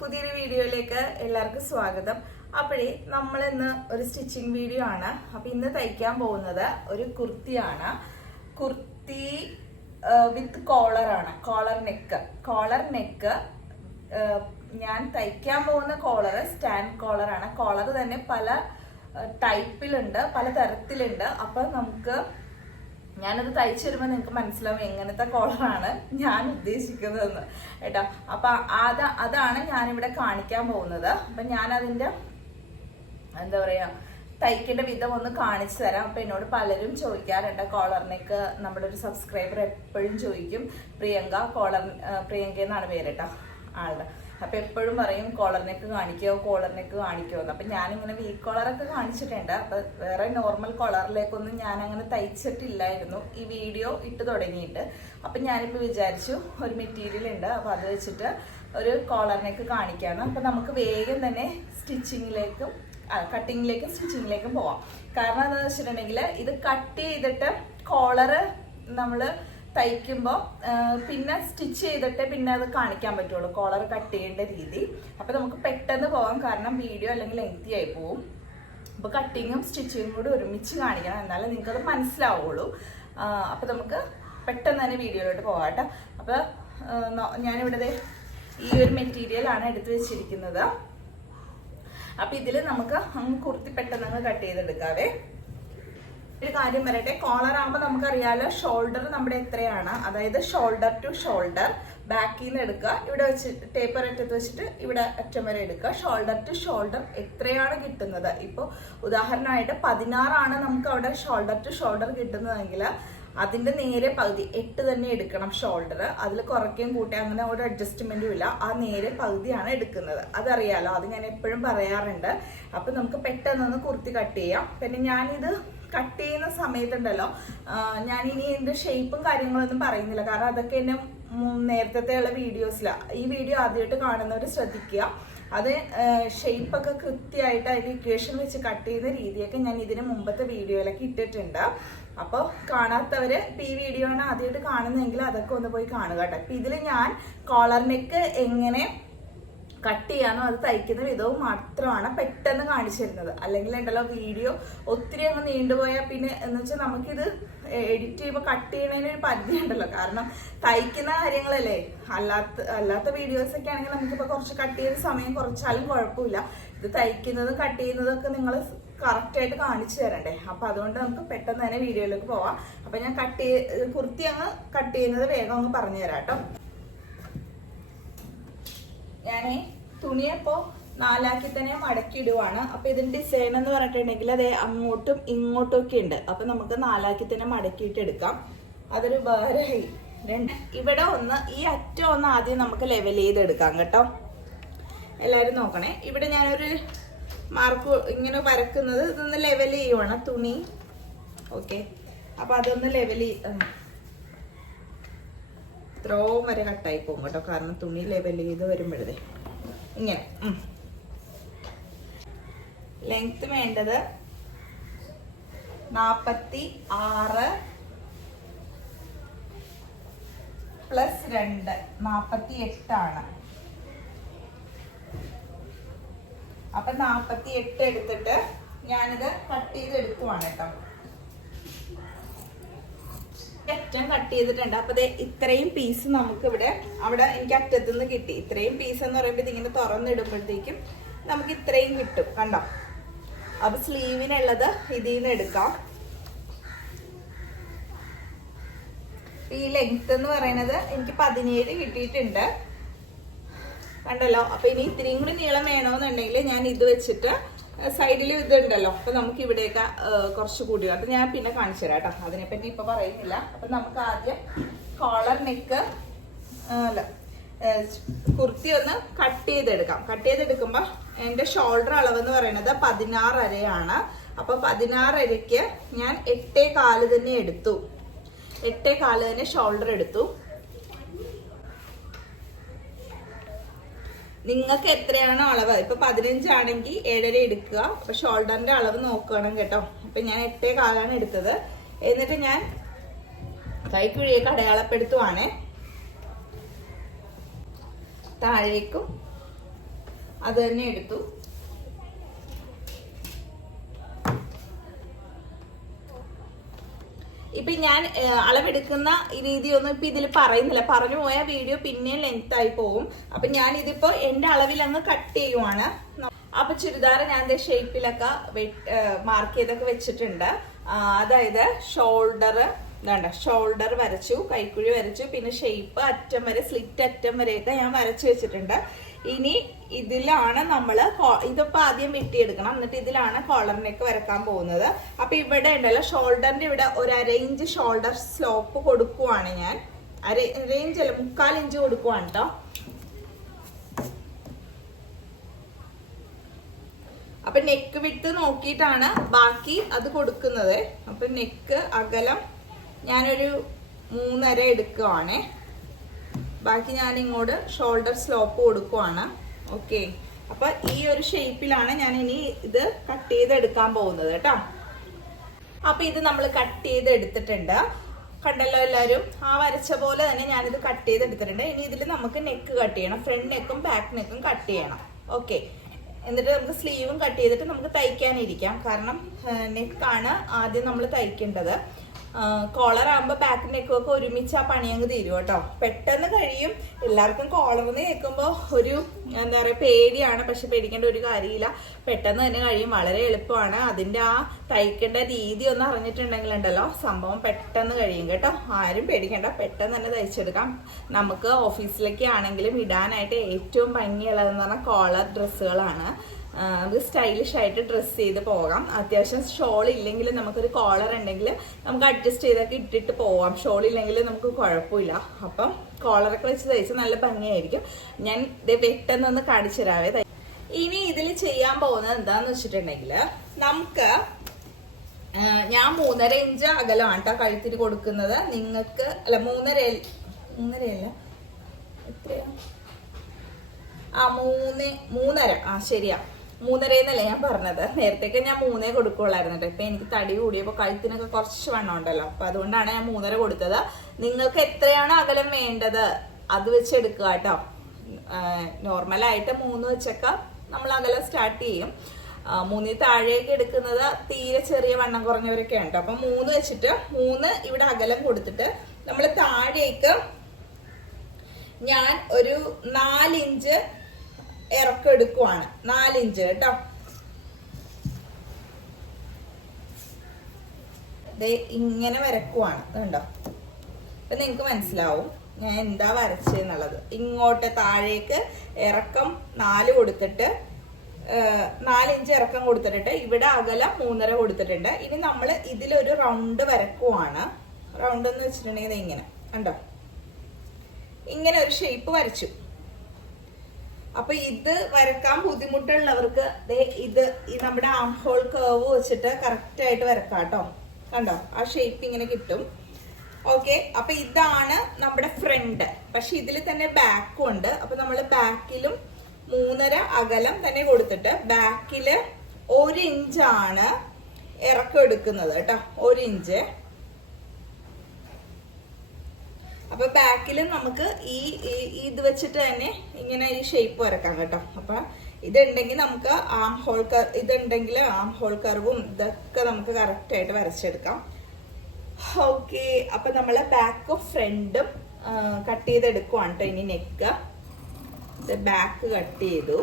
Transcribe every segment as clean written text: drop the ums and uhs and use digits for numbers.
പുതിയൊരു വീഡിയോയിലേക്ക് എല്ലാവർക്കും സ്വാഗതം. അപ്പോഴേ നമ്മളിന്ന് ഒരു സ്റ്റിച്ചിങ് വീഡിയോ ആണ്. അപ്പൊ ഇന്ന് തയ്ക്കാൻ പോകുന്നത് ഒരു കുർത്തിയാണ്. കുർത്തി വിത്ത് കോളറാണ്, കോളർ നെക്ക്. ഞാൻ തയ്ക്കാൻ പോകുന്ന കോളർ സ്റ്റാൻഡ് കോളറാണ്. കോളർ തന്നെ പല ടൈപ്പിലുണ്ട്, പല തരത്തിലുണ്ട്. അപ്പൊ ഞാനത് തയ്ച്ചു വരുമ്പോൾ നിങ്ങൾക്ക് മനസ്സിലാവും എങ്ങനത്തെ കോളറാണ് ഞാൻ ഉദ്ദേശിക്കുന്നതെന്ന് കേട്ടോ. അപ്പൊ അതാണ് ഞാനിവിടെ കാണിക്കാൻ പോകുന്നത്. അപ്പൊ ഞാൻ അതിന്റെ എന്താ പറയാ തയ്ക്കേണ്ട വിധം ഒന്ന് കാണിച്ചു തരാം. അപ്പൊ എന്നോട് പലരും ചോദിക്കാറുണ്ട് കോളറിനേക്ക്. നമ്മുടെ ഒരു സബ്സ്ക്രൈബർ എപ്പോഴും ചോദിക്കും, പ്രിയങ്ക എന്നാണ് പേര് കേട്ടോ ആളുടെ. അപ്പൊ എപ്പോഴും പറയും കോളറിനേക്ക് കാണിക്കോ എന്ന്. അപ്പൊ ഞാനിങ്ങനെ വീക്ക് കോളറൊക്കെ കാണിച്ചിട്ടുണ്ട്. അപ്പൊ വേറെ നോർമൽ കോളറിലേക്കൊന്നും ഞാൻ അങ്ങനെ തയ്ച്ചിട്ടില്ലായിരുന്നു ഈ വീഡിയോ ഇട്ട് തുടങ്ങിയിട്ട്. അപ്പൊ ഞാനിപ്പോ വിചാരിച്ചു ഒരു മെറ്റീരിയൽ ഉണ്ട്, അപ്പൊ അത് വെച്ചിട്ട് ഒരു കോളറിനേക്ക് കാണിക്കാന്ന്. അപ്പൊ നമുക്ക് വേഗം തന്നെ കട്ടിങ്ങിലേക്കും സ്റ്റിച്ചിങ്ങിലേക്കും പോവാം. കാരണം എന്താണെന്ന് വെച്ചിട്ടുണ്ടെങ്കിൽ ഇത് കട്ട് ചെയ്തിട്ട് കോളറ് നമ്മള് തയ്ക്കുമ്പോൾ പിന്നെ സ്റ്റിച്ച് ചെയ്തിട്ട് പിന്നെ അത് കാണിക്കാൻ പറ്റുള്ളൂ, കോളർ കട്ട് ചെയ്യേണ്ട രീതി. അപ്പൊ നമുക്ക് പെട്ടെന്ന് പോകാം, കാരണം വീഡിയോ അല്ലെങ്കിൽ ലെങ്തി ആയി പോവും. അപ്പൊ കട്ടിങ്ങും സ്റ്റിച്ചിങ്ങും കൂടി ഒരുമിച്ച് കാണിക്കണം, എന്നാലും നിങ്ങൾക്കത് മനസ്സിലാവുള്ളൂ. അപ്പൊ നമുക്ക് പെട്ടെന്ന് തന്നെ വീഡിയോയിലോട്ട് പോകാട്ടെ. അപ്പൊ ഞാനിവിടെ ഈ ഒരു മെറ്റീരിയൽ ആണ് എടുത്തു വെച്ചിരിക്കുന്നത്. അപ്പൊ ഇതിൽ നമുക്ക് കുർത്തി പെട്ടെന്ന് കട്ട് ചെയ്തെടുക്കാവേ. ഒരു കാര്യം പറയട്ടെ, കോളർ ആകുമ്പോൾ നമുക്കറിയാലോ ഷോൾഡർ നമ്മുടെ എത്രയാണ്, അതായത് ഷോൾഡർ ടു ഷോൾഡർ ബാക്കിൽ നിന്ന് എടുക്കുക, ഇവിടെ വെച്ച് ടേപ്പർ അറ്റത്ത് വെച്ചിട്ട് ഇവിടെ അറ്റം വരെ എടുക്കുക. ഷോൾഡർ ടു ഷോൾഡർ എത്രയാണ് കിട്ടുന്നത്, ഇപ്പോൾ ഉദാഹരണമായിട്ട് 16 നമുക്ക് അവിടെ ഷോൾഡർ ടു ഷോൾഡർ കിട്ടുന്നതെങ്കിൽ അതിന്റെ നേരെ പകുതി 8 തന്നെ എടുക്കണം ഷോൾഡർ. അതിൽ കുറയ്ക്കുകയും കൂട്ടുകയും അങ്ങനെ ഒരു അഡ്ജസ്റ്റ്മെന്റും ഇല്ല, ആ നേരെ പകുതിയാണ് എടുക്കുന്നത്. അതറിയാലോ, അത് ഞാൻ എപ്പോഴും പറയാറുണ്ട്. അപ്പൊ നമുക്ക് പെട്ടെന്നൊന്ന് കുർത്തി കട്ട് ചെയ്യാം. പിന്നെ ഞാനിത് കട്ട് ചെയ്യുന്ന സമയത്തുണ്ടല്ലോ, ഞാൻ ഇനി എന്റെ ഷേപ്പും കാര്യങ്ങളൊന്നും പറയുന്നില്ല, കാരണം അതൊക്കെ എന്നെ നേരത്തെയുള്ള വീഡിയോസിലാണ്. ഈ വീഡിയോ ആദ്യമായിട്ട് കാണുന്നവർ ശ്രദ്ധിക്കുക. അത് ഷേപ്പൊക്കെ കൃത്യമായിട്ട് അതിന്റെ ഇക്വേഷൻ വെച്ച് കട്ട് ചെയ്യുന്ന രീതിയൊക്കെ ഞാൻ ഇതിന് മുമ്പത്തെ വീഡിയോയിലൊക്കെ ഇട്ടിട്ടുണ്ട്. അപ്പോൾ കാണാത്തവര് ഇപ്പൊ ഈ വീഡിയോ ആണ് ആദ്യമായിട്ട് കാണുന്നതെങ്കിൽ അതൊക്കെ ഒന്ന് പോയി കാണുക കേട്ടോ. ഇപ്പൊ ഇതിൽ ഞാൻ കോളർ നെക്ക് എങ്ങനെ കട്ട് ചെയ്യാനോ അത് തയ്ക്കുന്ന വിധവും മാത്രമാണ് പെട്ടെന്ന് കാണിച്ചു തരുന്നത്. അല്ലെങ്കിൽ ഉണ്ടല്ലോ വീഡിയോ ഒത്തിരി അങ്ങ് നീണ്ടുപോയാൽ പിന്നെ എന്ന് വെച്ചാൽ നമുക്കിത് എഡിറ്റ് ചെയ്യുമ്പോൾ കട്ട് ചെയ്യുന്നതിന് ഒരു പരിധി ഉണ്ടല്ലോ. കാരണം തയ്ക്കുന്ന കാര്യങ്ങളല്ലേ, അല്ലാത്ത വീഡിയോസ് ഒക്കെ ആണെങ്കിൽ നമുക്കിപ്പോൾ കുറച്ച് കട്ട് ചെയ്ത സമയം കുറച്ചാലും കുഴപ്പമില്ല. ഇത് തയ്ക്കുന്നതും കട്ട് ചെയ്യുന്നതും ഒക്കെ നിങ്ങൾ കറക്റ്റായിട്ട് കാണിച്ചു തരണ്ടേ. അപ്പൊ അതുകൊണ്ട് നമുക്ക് പെട്ടെന്ന് തന്നെ വീഡിയോയിലേക്ക് പോവാം. അപ്പൊ ഞാൻ കുർത്തി അങ്ങ് കട്ട് ചെയ്യുന്നത് വേഗം അങ്ങ് പറഞ്ഞു തരാം കേട്ടോ. ഞാനേ തുണിയപ്പോ 4 ആക്കി തന്നെ മടക്കി ഇടുവാണ്. അപ്പൊ ഇതിന്റെ ഡിസൈൻ എന്ന് പറഞ്ഞിട്ടുണ്ടെങ്കിൽ അത് അങ്ങോട്ടും ഇങ്ങോട്ടും ഒക്കെ ഉണ്ട്. അപ്പൊ നമുക്ക് 4 ആക്കി തന്നെ മടക്കിയിട്ട് എടുക്കാം. അതൊരു വേറെ ഇവിടെ ഈ അറ്റം ഒന്ന് ആദ്യം നമുക്ക് ലെവൽ ചെയ്തെടുക്കാം കേട്ടോ. എല്ലാരും നോക്കണേ, ഇവിടെ ഞാനൊരു മാർക്ക് ഇങ്ങനെ വരക്കുന്നത് ഇതൊന്ന് ലെവൽ ചെയ്യുവാണ് തുണി. ഓക്കെ, അപ്പൊ അതൊന്ന് ലെവൽ ഇത്രയും വരെ കട്ടായി പോകും കേട്ടോ, കാരണം തുണി ലെവൽ ചെയ്ത് വരുമ്പോഴേ ഇങ്ങനെ. ലെങ്ത് വേണ്ടത് 46 + 2 48 ആണ്. അപ്പൊ 48 എടുത്തിട്ട് ഞാനിത് കട്ട് ചെയ്ത് എടുക്കുവാണ് കേട്ടോ. അറ്റം കട്ട് ചെയ്തിട്ടുണ്ട്. അപ്പൊ ഇത്രയും പീസ് നമുക്ക് അവിടെ എനിക്ക് അറ്റത്തുനിന്ന് കിട്ടി. ഇത്രയും പീസ് എന്ന് പറയുമ്പോൾ ഇതിങ്ങനെ തുറന്നിടുമ്പോഴത്തേക്കും നമുക്ക് ഇത്രയും കിട്ടും കണ്ടോ. അപ്പൊ സ്ലീവിനുള്ളത് ഇതിൽ നിന്ന് എടുക്കാം. ഈ ലെങ്ത് എന്ന് പറയുന്നത് എനിക്ക് 17 കിട്ടിയിട്ടുണ്ട് കണ്ടല്ലോ. അപ്പൊ ഇനി ഇത്രയും കൂടി നീളം വേണമെന്നുണ്ടെങ്കിൽ ഞാൻ ഇത് വെച്ചിട്ട് സൈഡിൽ ഇതുണ്ടല്ലോ, അപ്പൊ നമുക്ക് ഇവിടെയൊക്കെ കുറച്ച് കൂടി. അപ്പൊ ഞാൻ പിന്നെ കാണിച്ചു തരാം കേട്ടോ, അതിനെപ്പറ്റി ഇപ്പൊ പറയുന്നില്ല. അപ്പൊ നമുക്ക് ആദ്യം കോളർ നെക്ക് കുർത്തി ഒന്ന് കട്ട് ചെയ്തെടുക്കാം. കട്ട് ചെയ്തെടുക്കുമ്പോ എന്റെ ഷോൾഡർ അളവ് എന്ന് പറയുന്നത് 16 അരയാണ്. അപ്പൊ 16 അരയ്ക്ക് ഞാൻ 8.25 തന്നെ എടുത്തു. 8.25 തന്നെ ഷോൾഡർ എടുത്തു. നിങ്ങൾക്ക് എത്രയാണോ അളവ്, ഇപ്പൊ 15 ആണെങ്കിൽ 7.5 എടുക്കുക. അപ്പൊ ഷോൾഡറിന്റെ അളവ് നോക്കണം കേട്ടോ. അപ്പൊ ഞാൻ 8.25 എടുത്തത്. എന്നിട്ട് ഞാൻ കൈക്കുഴിയൊക്കെ അടയാളപ്പെടുത്തുവാണ്. താഴേക്കും അത് തന്നെ എടുത്തു. ഇപ്പൊ ഞാൻ അളവെടുക്കുന്ന രീതിയൊന്നും ഇപ്പൊ ഇതിൽ പറയുന്നില്ല, പറഞ്ഞു പോയ വീഡിയോ പിന്നെയും ലെങ്ത് ആയി പോകും. അപ്പൊ ഞാൻ ഇതിപ്പോ എന്റെ അളവിൽ അങ്ങ് കട്ട് ചെയ്യുവാണ്. അപ്പൊ ചുരിദാർ ഞാൻ ഷേപ്പിലൊക്കെ മാർക്ക് ചെയ്തൊക്കെ വെച്ചിട്ടുണ്ട്. അതായത് ഷോൾഡർ ഷോൾഡർ വരച്ചു, കൈക്കുഴി വരച്ചു, പിന്നെ ഷേപ്പ് അറ്റം വരെ, സ്ലിറ്റ് അറ്റം വരെയൊക്കെ ഞാൻ വരച്ചു വെച്ചിട്ടുണ്ട്. ഇനി ഇതിലാണ് നമ്മള് ഇതിപ്പോ ആദ്യം വെട്ടിയെടുക്കണം, എന്നിട്ട് ഇതിലാണ് കോളർ നെക്ക് വരക്കാൻ പോകുന്നത്. അപ്പൊ ഇവിടെ ഉണ്ടല്ലോ ഷോൾഡറിന്റെ ഇവിടെ ഒരു 1/2 ഇഞ്ച് ഷോൾഡർ സ്ലോപ്പ് കൊടുക്കുവാണ് ഞാൻ. 1/2 ഇഞ്ച് അല്ല, 3/4 ഇഞ്ച് കൊടുക്കുവാണ് കേട്ടോ. അപ്പൊ നെക്ക് വിട്ട് നോക്കിയിട്ടാണ് ബാക്കി അത് കൊടുക്കുന്നത്. അപ്പൊ നെക്ക് അകലം ഞാനൊരു 3.5 എടുക്കുവാണേ. ബാക്കി ഞാൻ ഇങ്ങോട്ട് ഷോൾഡർ സ്ലോപ്പ് കൊടുക്കുവാണ്. ഓക്കെ, അപ്പൊ ഈ ഒരു ഷേപ്പിലാണ് ഞാൻ ഇനി ഇത് കട്ട് ചെയ്തെടുക്കാൻ പോകുന്നത് കേട്ടോ. അപ്പൊ ഇത് നമ്മൾ കട്ട് ചെയ്ത് എടുത്തിട്ടുണ്ട്, കണ്ടല്ലോ എല്ലാവരും. ആ വരച്ച പോലെ തന്നെ ഞാനിത് കട്ട് ചെയ്തെടുത്തിട്ടുണ്ട്. ഇനി ഇതിൽ നമുക്ക് നെക്ക് കട്ട് ചെയ്യണം, ഫ്രണ്ട് നെക്കും ബാക്ക് നെക്കും കട്ട് ചെയ്യണം. ഓക്കെ, എന്നിട്ട് നമുക്ക് സ്ലീവും കട്ട് ചെയ്തിട്ട് നമുക്ക് തയ്ക്കാനിരിക്കാം. കാരണം നെക്കാണ് ആദ്യം നമ്മൾ തയ്ക്കേണ്ടത്. കോളർ ആകുമ്പോൾ ബാക്ക് നെക്കും ഒക്കെ ഒരുമിച്ച് ആ പണി അങ്ങ് തീരും കേട്ടോ, പെട്ടെന്ന് കഴിയും. എല്ലാവർക്കും കോളർന്ന് കേൾക്കുമ്പോൾ ഒരു എന്താ പറയുക പേടിയാണ്, പക്ഷെ പേടിക്കേണ്ട ഒരു കാര്യമില്ല, പെട്ടെന്ന് തന്നെ കഴിയും, വളരെ എളുപ്പമാണ്. അതിൻ്റെ ആ തയ്ക്കേണ്ട രീതി ഒന്ന് അറിഞ്ഞിട്ടുണ്ടെങ്കിൽ ഉണ്ടല്ലോ സംഭവം പെട്ടെന്ന് കഴിയും കേട്ടോ. ആരും പേടിക്കേണ്ട, പെട്ടെന്ന് തന്നെ തയ്ച്ചെടുക്കാം. നമുക്ക് ഓഫീസിലേക്ക് ആണെങ്കിലും ഇടാനായിട്ട് ഏറ്റവും ഭംഗിയുള്ളതെന്ന് പറഞ്ഞാൽ കോളർ ഡ്രസ്സുകളാണ്. നമുക്ക് സ്റ്റൈലിഷ് ആയിട്ട് ഡ്രസ്സ് ചെയ്ത് പോകാം. അത്യാവശ്യം ഷോൾ ഇല്ലെങ്കിൽ നമുക്കൊരു കോളർ ഉണ്ടെങ്കിൽ നമുക്ക് അഡ്ജസ്റ്റ് ചെയ്തൊക്കെ ഇട്ടിട്ട് പോവാം. ഷോൾ ഇല്ലെങ്കിൽ നമുക്ക് കുഴപ്പമില്ല. അപ്പം കോളറൊക്കെ വെച്ച് തയ്ച്ച് നല്ല ഭംഗിയായിരിക്കും. ഞാൻ ഇത് വെട്ടെന്നൊന്ന് കാണിച്ചു തരാവേ. ഇനി ഇതിൽ ചെയ്യാൻ പോകുന്നത് എന്താന്ന് വെച്ചിട്ടുണ്ടെങ്കിൽ നമുക്ക് ഞാൻ 3.5 ഇഞ്ച് അകലമാണ് കേട്ടോ കഴുത്തിന് കൊടുക്കുന്നത്. നിങ്ങൾക്ക് അല്ല 3.5 എത്രയാ, 3.5 ശരിയാ, 3.5 എന്നല്ലേ ഞാൻ പറഞ്ഞത്. നേരത്തേക്ക് ഞാൻ 3 കൊടുക്കുള്ളായിരുന്നു കേട്ടോ. ഇപ്പൊ എനിക്ക് തടി കൂടിയപ്പോ കഴുത്തിനൊക്കെ കുറച്ച് വണ്ണം ഉണ്ടല്ലോ, അപ്പൊ അതുകൊണ്ടാണ് ഞാൻ 3.5 കൊടുത്തത്. നിങ്ങൾക്ക് എത്രയാണ് അകലം വേണ്ടത് അത് വെച്ച് എടുക്കുക കേട്ടോ. നോർമലായിട്ട് 3 വെച്ചൊക്കെ നമ്മൾ അകലം സ്റ്റാർട്ട് ചെയ്യും. 3 താഴേക്ക് എടുക്കുന്നത് തീരെ ചെറിയ വണ്ണം കുറഞ്ഞവരൊക്കെ ഉണ്ട്. അപ്പൊ 3 വെച്ചിട്ട് 3 ഇവിടെ അകലം കൊടുത്തിട്ട് നമ്മൾ താഴേക്ക് ഞാൻ ഒരു 4 ഇഞ്ച് ഇറക്കം എടുക്കുവാണ്. 4 ഇഞ്ച് കേട്ടോ. ഇങ്ങനെ വരക്കുവാണ്, കണ്ടോ. അപ്പൊ നിങ്ങക്ക് മനസ്സിലാവും ഞാൻ എന്താ വരച്ചെന്നുള്ളത്. ഇങ്ങോട്ട് താഴേക്ക് ഇറക്കം 4 കൊടുത്തിട്ട് 4 ഇഞ്ച് ഇറക്കം കൊടുത്തിട്ട് ഇവിടെ അകലം 3.5 കൊടുത്തിട്ടുണ്ട്. ഇനി നമ്മൾ ഇതിലൊരു റൗണ്ട് വരക്കുവാണ്. റൗണ്ട് എന്ന് വെച്ചിട്ടുണ്ടെങ്കിൽ ഇങ്ങനെ കണ്ടോ, ഇങ്ങനെ ഒരു ഷേപ്പ് വരച്ചു. അപ്പൊ ഇത് വരക്കാൻ ബുദ്ധിമുട്ടുള്ളവർക്ക് ഇത് നമ്മുടെ ആം ഹോൾ കർവ് വെച്ചിട്ട് കറക്റ്റ് ആയിട്ട് വരക്കാം കേട്ടോ. കണ്ടോ, ആ ഷേപ്പ് ഇങ്ങനെ കിട്ടും. ഓക്കെ, അപ്പൊ ഇതാണ് നമ്മുടെ ഫ്രണ്ട്. പക്ഷെ ഇതിൽ തന്നെ ബാക്കും ഉണ്ട്. അപ്പൊ നമ്മൾ ബാക്കിലും 3.5 അകലം തന്നെ കൊടുത്തിട്ട് ബാക്കില് 1 ഇഞ്ചാണ് ഇറക്കം എടുക്കുന്നത് കേട്ടോ, 1 ഇഞ്ച്. അപ്പൊ ബാക്കിലും നമുക്ക് ഈ ഇത് വെച്ചിട്ട് തന്നെ ഇങ്ങനെ ഈ ഷേപ്പ് വരക്കാം കേട്ടോ. അപ്പൊ ഇതുണ്ടെങ്കിൽ നമുക്ക് ആം ഹോൾ ഇതുണ്ടെങ്കിൽ ആം ഹോൾ കർവും ഇതൊക്കെ നമുക്ക് കറക്റ്റ് ആയിട്ട് വരച്ചെടുക്കാം. ഓക്കെ, അപ്പൊ നമ്മള് ബാക്കും ഫ്രണ്ടും കട്ട് ചെയ്തെടുക്കുവാണ് കേട്ടോ. ഇനി നെക്ക് ഇത് ബാക്ക് കട്ട് ചെയ്തു,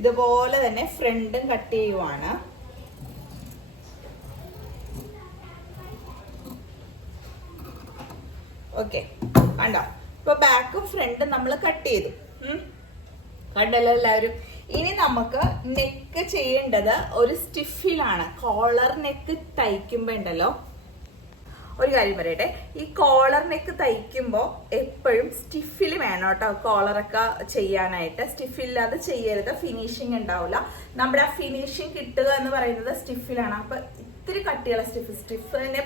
ഇതുപോലെ തന്നെ ഫ്രണ്ടും കട്ട് ചെയ്യുവാണ്. ഓക്കെ, കണ്ടോ. ഇപ്പൊ ബാക്കും ഫ്രണ്ടും നമ്മൾ കട്ട് ചെയ്തു, കണ്ടല്ലോ എല്ലാവരും. ഇനി നമുക്ക് നെക്ക് ചെയ്യേണ്ടത് ഒരു സ്റ്റിഫിലാണ്. കോളർ നെക്ക് തയ്ക്കുമ്പോ ഉണ്ടല്ലോ, ഒരു കാര്യം പറയട്ടെ, ഈ കോളർ നെക്ക് തയ്ക്കുമ്പോൾ എപ്പോഴും സ്റ്റിഫിൽ വേണം കേട്ടോ കോളറൊക്കെ ചെയ്യാനായിട്ട്. സ്റ്റിഫില്ലാതെ ചെയ്യരുത്, ഫിനിഷിങ് ഉണ്ടാവില്ല. നമ്മുടെ ആ ഫിനിഷിങ് കിട്ടുക എന്ന് പറയുന്നത് സ്റ്റിഫിലാണ്. അപ്പൊ ഇത്തിരി കട്ടിയുള്ള സ്റ്റിഫ് തന്നെ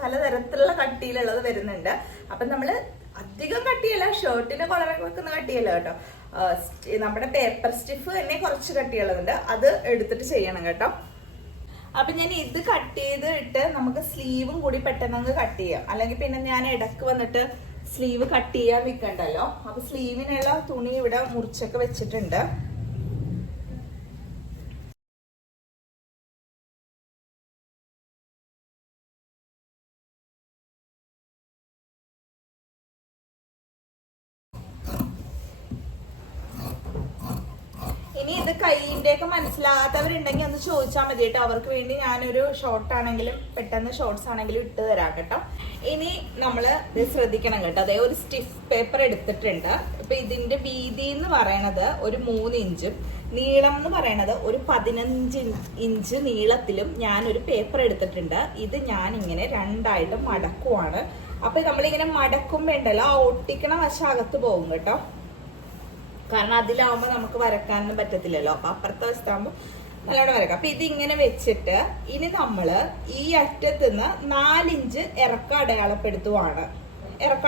പലതരത്തിലുള്ള കട്ടിയിലുള്ളത് വരുന്നുണ്ട്. അപ്പൊ നമ്മള് അധികം കട്ടിയല്ല, ഷർട്ടിന്റെ കോളറൊക്കെ വെക്കുന്ന കട്ടിയല്ല കേട്ടോ. നമ്മുടെ പേപ്പർ സ്റ്റിഫ് തന്നെ കുറച്ച് കട്ടിയുള്ളതുണ്ട്, അത് എടുത്തിട്ട് ചെയ്യണം കേട്ടോ. അപ്പൊ ഞാൻ ഇത് കട്ട് ചെയ്തിട്ട് നമുക്ക് സ്ലീവും കൂടി പെട്ടെന്ന് കട്ട് ചെയ്യാം. അല്ലെങ്കിൽ പിന്നെ ഞാൻ ഇടക്ക് വന്നിട്ട് സ്ലീവ് കട്ട് ചെയ്യാൻ നിൽക്കണ്ടല്ലോ. അപ്പൊ സ്ലീവിനുള്ള തുണി ഇവിടെ മുറിച്ചൊക്കെ വെച്ചിട്ടുണ്ട്. ഇത് കൈയിന്റെ ഒക്കെ മനസ്സിലാകാത്തവരുണ്ടെങ്കിൽ ഒന്ന് ചോദിച്ചാൽ മതി കേട്ടോ. അവർക്ക് വേണ്ടി ഞാനൊരു ഷോർട്ട് ആണെങ്കിലും പെട്ടെന്ന് ഷോർട്സ് ആണെങ്കിലും ഇട്ട് തരാം കേട്ടോ. ഇനി നമ്മള് ഇത് ശ്രദ്ധിക്കണം കേട്ടോ. അതേ ഒരു സ്റ്റിഫ് പേപ്പർ എടുത്തിട്ടുണ്ട്. ഇപ്പൊ ഇതിന്റെ വീതി എന്ന് പറയണത് ഒരു 3 ഇഞ്ചും നീളം എന്ന് പറയണത് ഒരു 15 ഇഞ്ച് നീളത്തിലും ഞാനൊരു പേപ്പർ എടുത്തിട്ടുണ്ട്. ഇത് ഞാൻ ഇങ്ങനെ രണ്ടായിട്ട് മടക്കുവാണ്. അപ്പൊ നമ്മളിങ്ങനെ മടക്കുമ്പോ ഉണ്ടല്ലോ ആ ഒട്ടിക്കണ വശം അകത്ത് പോകും കേട്ടോ. കാരണം അതിലാവുമ്പോ നമുക്ക് വരക്കാനൊന്നും പറ്റത്തില്ലല്ലോ. അപ്പൊ അപ്പുറത്തെ വശത്താകുമ്പോ നല്ലോണം വരക്കാം. അപ്പൊ ഇതിങ്ങനെ വെച്ചിട്ട് ഇനി നമ്മള് ഈ അറ്റത്തുനിന്ന് 4 ഇഞ്ച് ഇറക്കം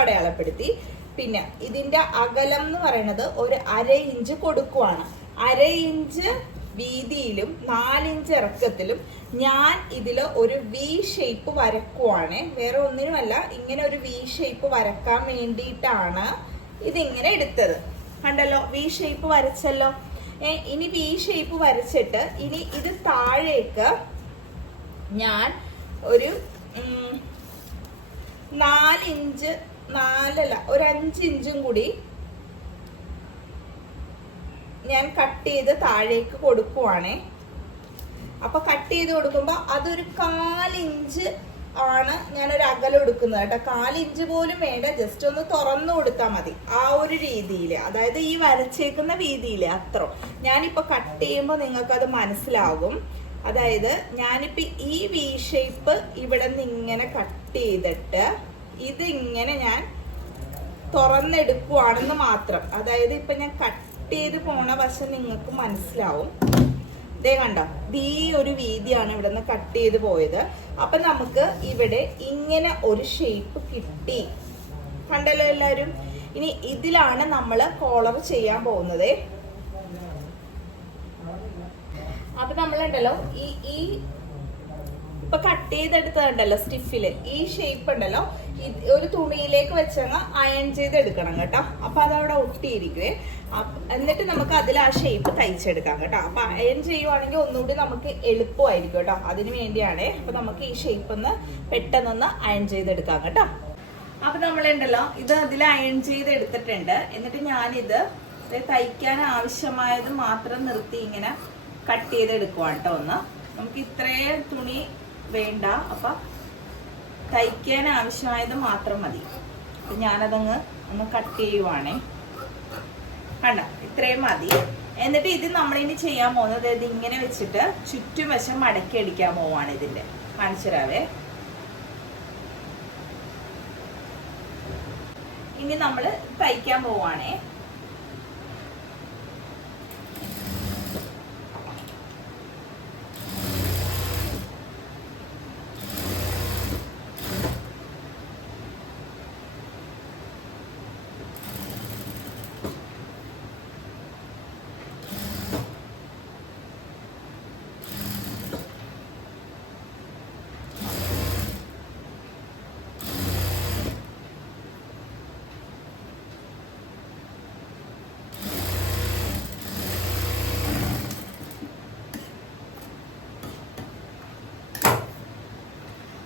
അടയാളപ്പെടുത്തി. പിന്നെ ഇതിന്റെ അകലം എന്ന് പറയുന്നത് ഒരു 1/2 ഇഞ്ച് കൊടുക്കുവാണ്. 1/2 ഇഞ്ച് വീതിയിലും 4 ഇഞ്ച് ഇറക്കത്തിലും ഞാൻ ഇതില് ഒരു വി ഷേപ്പ് വരക്കുവാണ്. വേറെ ഒന്നിനുമല്ല, ഇങ്ങനെ ഒരു വി ഷേപ്പ് വരക്കാൻ വേണ്ടിയിട്ടാണ് ഇതിങ്ങനെ എടുത്തത്. കണ്ടല്ലോ, വി ഷേപ്പ് വരച്ചല്ലോ. ഇനി വി ഷേപ്പ് വരച്ചിട്ട് ഇനി ഇത് താഴേക്ക് ഞാൻ ഒരു 4 ഇഞ്ച്, 4 ഒരു 5 ഇഞ്ചും കൂടി ഞാൻ കട്ട് ചെയ്ത് താഴേക്ക് കൊടുക്കുവാണേ. അപ്പൊ കട്ട് ചെയ്ത് കൊടുക്കുമ്പോ അതൊരു 1/4 ഇഞ്ച് ആണ് ഞാനൊരു അകലം എടുക്കുന്നത് കേട്ടോ. 1/4 ഇഞ്ച് പോലും വേണ്ട, ജസ്റ്റ് ഒന്ന് തുറന്നു കൊടുത്താൽ മതി. ആ ഒരു രീതിയിൽ, അതായത് ഈ വരച്ചേക്കുന്ന രീതിയിൽ അത്ര. ഞാനിപ്പോ കട്ട് ചെയ്യുമ്പോൾ നിങ്ങൾക്ക് അത് മനസ്സിലാകും. അതായത് ഞാനിപ്പോ ഈ വി ഷേപ്പ് ഇവിടെ നിന്ന് ഇങ്ങനെ കട്ട് ചെയ്തിട്ട് ഇത് ഇങ്ങനെ ഞാൻ തുറന്നെടുക്കുവാണെന്ന് മാത്രം. അതായത് ഇപ്പൊ ഞാൻ കട്ട് ചെയ്ത് പോണ വശം നിങ്ങൾക്ക് മനസ്സിലാവും. ഇതേ കണ്ട, ഈ ഒരു വീതിയാണ് ഇവിടെ നിന്ന് കട്ട് ചെയ്ത് പോയത്. അപ്പൊ നമുക്ക് ഇവിടെ ഇങ്ങനെ ഒരു ഷേപ്പ് കിട്ടി. കണ്ടല്ലോ എല്ലാരും. ഇനി ഇതിലാണ് നമ്മൾ കോളർ ചെയ്യാൻ പോകുന്നത്. അപ്പൊ നമ്മളുണ്ടല്ലോ ഈ ഇപ്പൊ കട്ട് ചെയ്തെടുത്തതുണ്ടല്ലോ സ്റ്റിഫില്, ഈ ഷേപ്പ് ഉണ്ടല്ലോ ഒരു തുണിയിലേക്ക് വെച്ചങ്ങ് അയൺ ചെയ്തെടുക്കണം കേട്ടോ. അപ്പൊ അതവിടെ ഒട്ടിയിരിക്കുവേ. എന്നിട്ട് നമുക്ക് അതിൽ ആ ഷേപ്പ് തയ്ച്ചെടുക്കാം കേട്ടോ. അപ്പൊ അയൺ ചെയ്യുവാണെങ്കിൽ ഒന്നുകൂടി നമുക്ക് എളുപ്പമായിരിക്കും കേട്ടോ. അതിന് വേണ്ടിയാണ്. അപ്പൊ നമുക്ക് ഈ ഷേപ്പ് ഒന്ന് പെട്ടെന്നൊന്ന് അയൺ ചെയ്തെടുക്കാം കേട്ടോ. അപ്പൊ നമ്മളുണ്ടല്ലോ ഇത് അതിൽ അയൺ ചെയ്തെടുത്തിട്ടുണ്ട്. എന്നിട്ട് ഞാനിത് തയ്ക്കാൻ ആവശ്യമായത് മാത്രം നിർത്തി ഇങ്ങനെ കട്ട് ചെയ്തെടുക്കുവാണ് കേട്ടോ. ഒന്ന് നമുക്ക് ഇത്രയും തുണി വേണ്ട, അപ്പൊ തയ്ക്കാൻ ആവശ്യമായത് മാത്രം മതി. ഞാനതങ്ങ് ഒന്ന് കട്ട് ചെയ്യുവാണേ. കണ്ട, ഇത്രയും മതി. എന്നിട്ട് ഇത് നമ്മളിനി ചെയ്യാൻ പോകുന്നത് ഇത് ഇങ്ങനെ വെച്ചിട്ട് ചുറ്റും വശം മടക്കി അടിക്കാൻ പോവാണ്. ഇതിന്റെ കാണിച്ചുതരാവേ. ഇനി നമ്മള് തയ്ക്കാൻ പോവാണേ.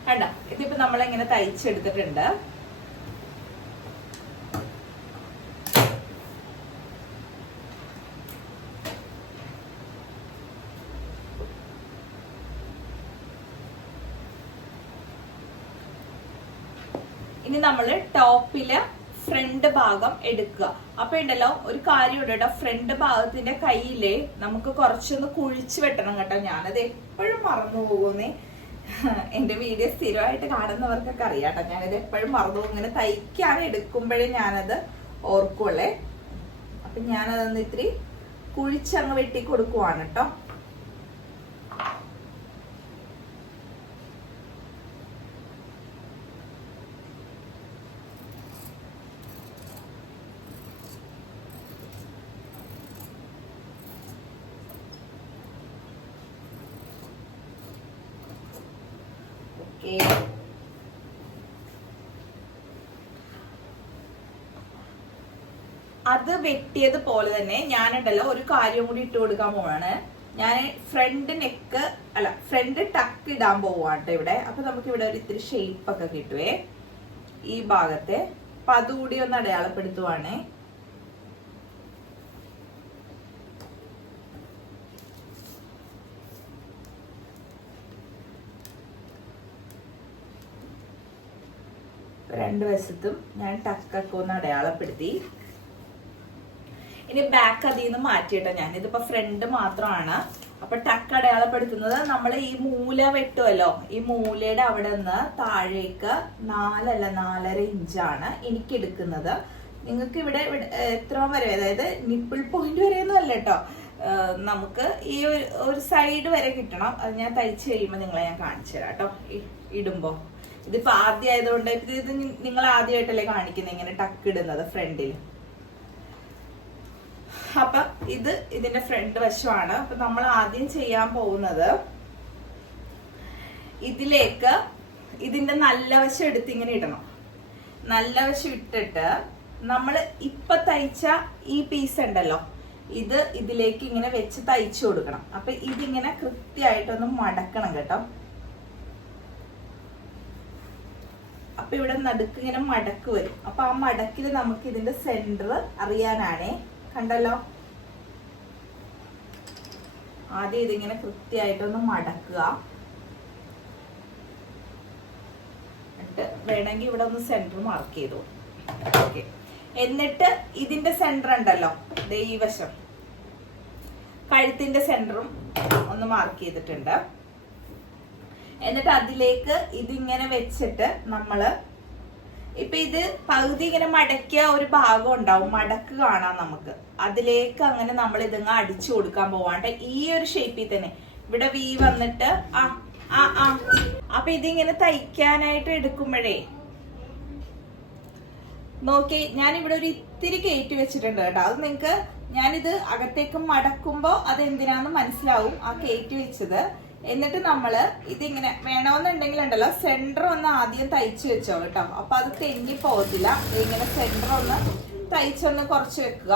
കണ്ടോ, ഇതിപ്പോ നമ്മളിങ്ങനെ തയ്ച്ചെടുത്തിട്ടുണ്ട്. ഇനി നമ്മള് ടോപ്പില് ഫ്രണ്ട് ഭാഗം എടുക്കുക. അപ്പൊ ഉണ്ടല്ലോ ഒരു കാര്യമുണ്ട് കേട്ടോ. ഫ്രണ്ട് ഭാഗത്തിന്റെ കയ്യില് നമുക്ക് കുറച്ചൊന്ന് കുഴിച്ചു വെട്ടണം കേട്ടോ. ഞാനത് എപ്പോഴും മറന്നു പോകുന്നേ. എന്റെ വീഡിയോ സ്ഥിരമായിട്ട് കാണുന്നവർക്കൊക്കെ അറിയാട്ടോ. ഞാനിത് എപ്പോഴും മറന്നു പോകും. ഇങ്ങനെ തയ്ക്കാൻ എടുക്കുമ്പോഴേ ഞാനത് ഓർക്കുള്ളേ. അപ്പൊ ഞാനതൊന്ന് ഇത്തിരി കുഴിച്ചങ്ങ് വെട്ടി കൊടുക്കുവാണ് കേട്ടോ. അത് വെട്ടിയത് പോലെ തന്നെ ഞാനുണ്ടല്ലോ ഒരു കാര്യം കൂടി ഇട്ട് കൊടുക്കാൻ പോവാണ്. ഞാൻ ഫ്രണ്ട് ടക്ക് ഇടാൻ പോവാട്ടോ ഇവിടെ. അപ്പൊ നമുക്ക് ഇവിടെ ഒരു ഇത്തിരി ഷേപ്പ് ഒക്കെ കിട്ടുവേ ഈ ഭാഗത്തെ. അപ്പൊ അതുകൂടി ഒന്ന് അടയാളപ്പെടുത്തുവാണേ. രണ്ട് വശത്തും ഞാൻ ടക്കൊക്കെ ഒന്ന് അടയാളപ്പെടുത്തി. ഇനി ബാക്ക് അതിൽ നിന്ന് മാറ്റിയിട്ടോ, ഞാൻ ഇതിപ്പോ ഫ്രണ്ട് മാത്രമാണ്. അപ്പൊ ടക്ക് അടയാളപ്പെടുത്തുന്നത് നമ്മൾ ഈ മൂല വെട്ടുമല്ലോ, ഈ മൂലയുടെ അവിടെ നിന്ന് താഴേക്ക് 4.5 ഇഞ്ചാണ് എനിക്ക് എടുക്കുന്നത്. നിങ്ങൾക്ക് ഇവിടെ എത്ര വരെ, അതായത് നിപ്പിൾ പോയിന്റ് വരെ ഒന്നും അല്ല കേട്ടോ, നമുക്ക് ഈ ഒരു സൈഡ് വരെ കിട്ടണം. അത് ഞാൻ തയ്ച്ച് കഴിയുമ്പോൾ നിങ്ങളെ ഞാൻ കാണിച്ചു തരാം കേട്ടോ. ഇടുമ്പോ ഇതിപ്പോ ആദ്യം ആയതുകൊണ്ട് ഇത് നിങ്ങൾ ആദ്യമായിട്ടല്ലേ കാണിക്കുന്നത് ഇങ്ങനെ ടക്ക് ഇടുന്നത് ഫ്രണ്ടിൽ. അപ്പൊ ഇതിന്റെ ഫ്രണ്ട് വശമാണ്. അപ്പൊ നമ്മൾ ആദ്യം ചെയ്യാൻ പോകുന്നത്, ഇതിലേക്ക് ഇതിന്റെ നല്ല വശം എടുത്ത് ഇങ്ങനെ ഇടണം. നല്ല വശം ഇട്ടിട്ട് നമ്മൾ ഇപ്പൊ തയ്ച്ച ഈ പീസ് ഉണ്ടല്ലോ, ഇത് ഇതിലേക്ക് ഇങ്ങനെ വെച്ച് തയ്ച്ചു കൊടുക്കണം. അപ്പൊ ഇതിങ്ങനെ കൃത്യമായിട്ടൊന്ന് മടക്കണം കേട്ടോ. അപ്പൊ ഇവിടെ നടുക്ക് ഇങ്ങനെ മടക്ക് വരും. അപ്പൊ ആ മടക്കിൽ നമുക്ക് ഇതിന്റെ സെന്റർ അറിയാനാണേ. കണ്ടല്ലോ, ആദ്യം ഇതിങ്ങനെ കൃത്യമായിട്ടൊന്ന് മടക്കുക. എന്നിട്ട് വേണമെങ്കിൽ ഇവിടെ ഒന്ന് സെന്റർ മാർക്ക് ചെയ്തു. ഓക്കെ, എന്നിട്ട് ഇതിന്റെ സെന്റർ ഉണ്ടല്ലോ, ഈ വശം കഴുത്തിന്റെ സെന്ററും ഒന്ന് മാർക്ക് ചെയ്തിട്ടുണ്ട്. എന്നിട്ട് അതിലേക്ക് ഇതിങ്ങനെ വെച്ചിട്ട് നമ്മള് ഇപ്പൊ ഇത് പകുതി ഇങ്ങനെ മടക്കിയ ഒരു ഭാഗം ഉണ്ടാവും, മടക്ക് കാണാം നമുക്ക്. അതിലേക്ക് അങ്ങനെ നമ്മൾ ഇതിങ്ങ് അടിച്ചു കൊടുക്കാൻ പോവാണ്ട് ഈ ഒരു ഷേപ്പിൽ തന്നെ ഇവിടെ വി വന്നിട്ട് അപ്പൊ ഇതിങ്ങനെ തയ്ക്കാനായിട്ട് എടുക്കുമ്പോഴേ നോക്കി, ഞാനിവിടെ ഒരു ഇത്തിരി കയറ്റി വെച്ചിട്ടുണ്ട് കേട്ടോ. അത് നിങ്ങൾക്ക് ഞാനിത് അകത്തേക്ക് മടക്കുമ്പോ അത് എന്തിനാന്ന് മനസ്സിലാവും, ആ കയറ്റി വെച്ചത്. എന്നിട്ട് നമ്മള് ഇതിങ്ങനെ വേണമെന്നുണ്ടെങ്കിൽ ഉണ്ടല്ലോ, സെന്റർ ഒന്ന് ആദ്യം തയ്ച്ചു വെച്ചോ കേട്ടോ. അപ്പൊ അത് തെന്നി പോകത്തില്ല. ഇങ്ങനെ സെന്റർ ഒന്ന് തയ്ച്ചൊന്ന് കുറച്ച് വെക്കുക.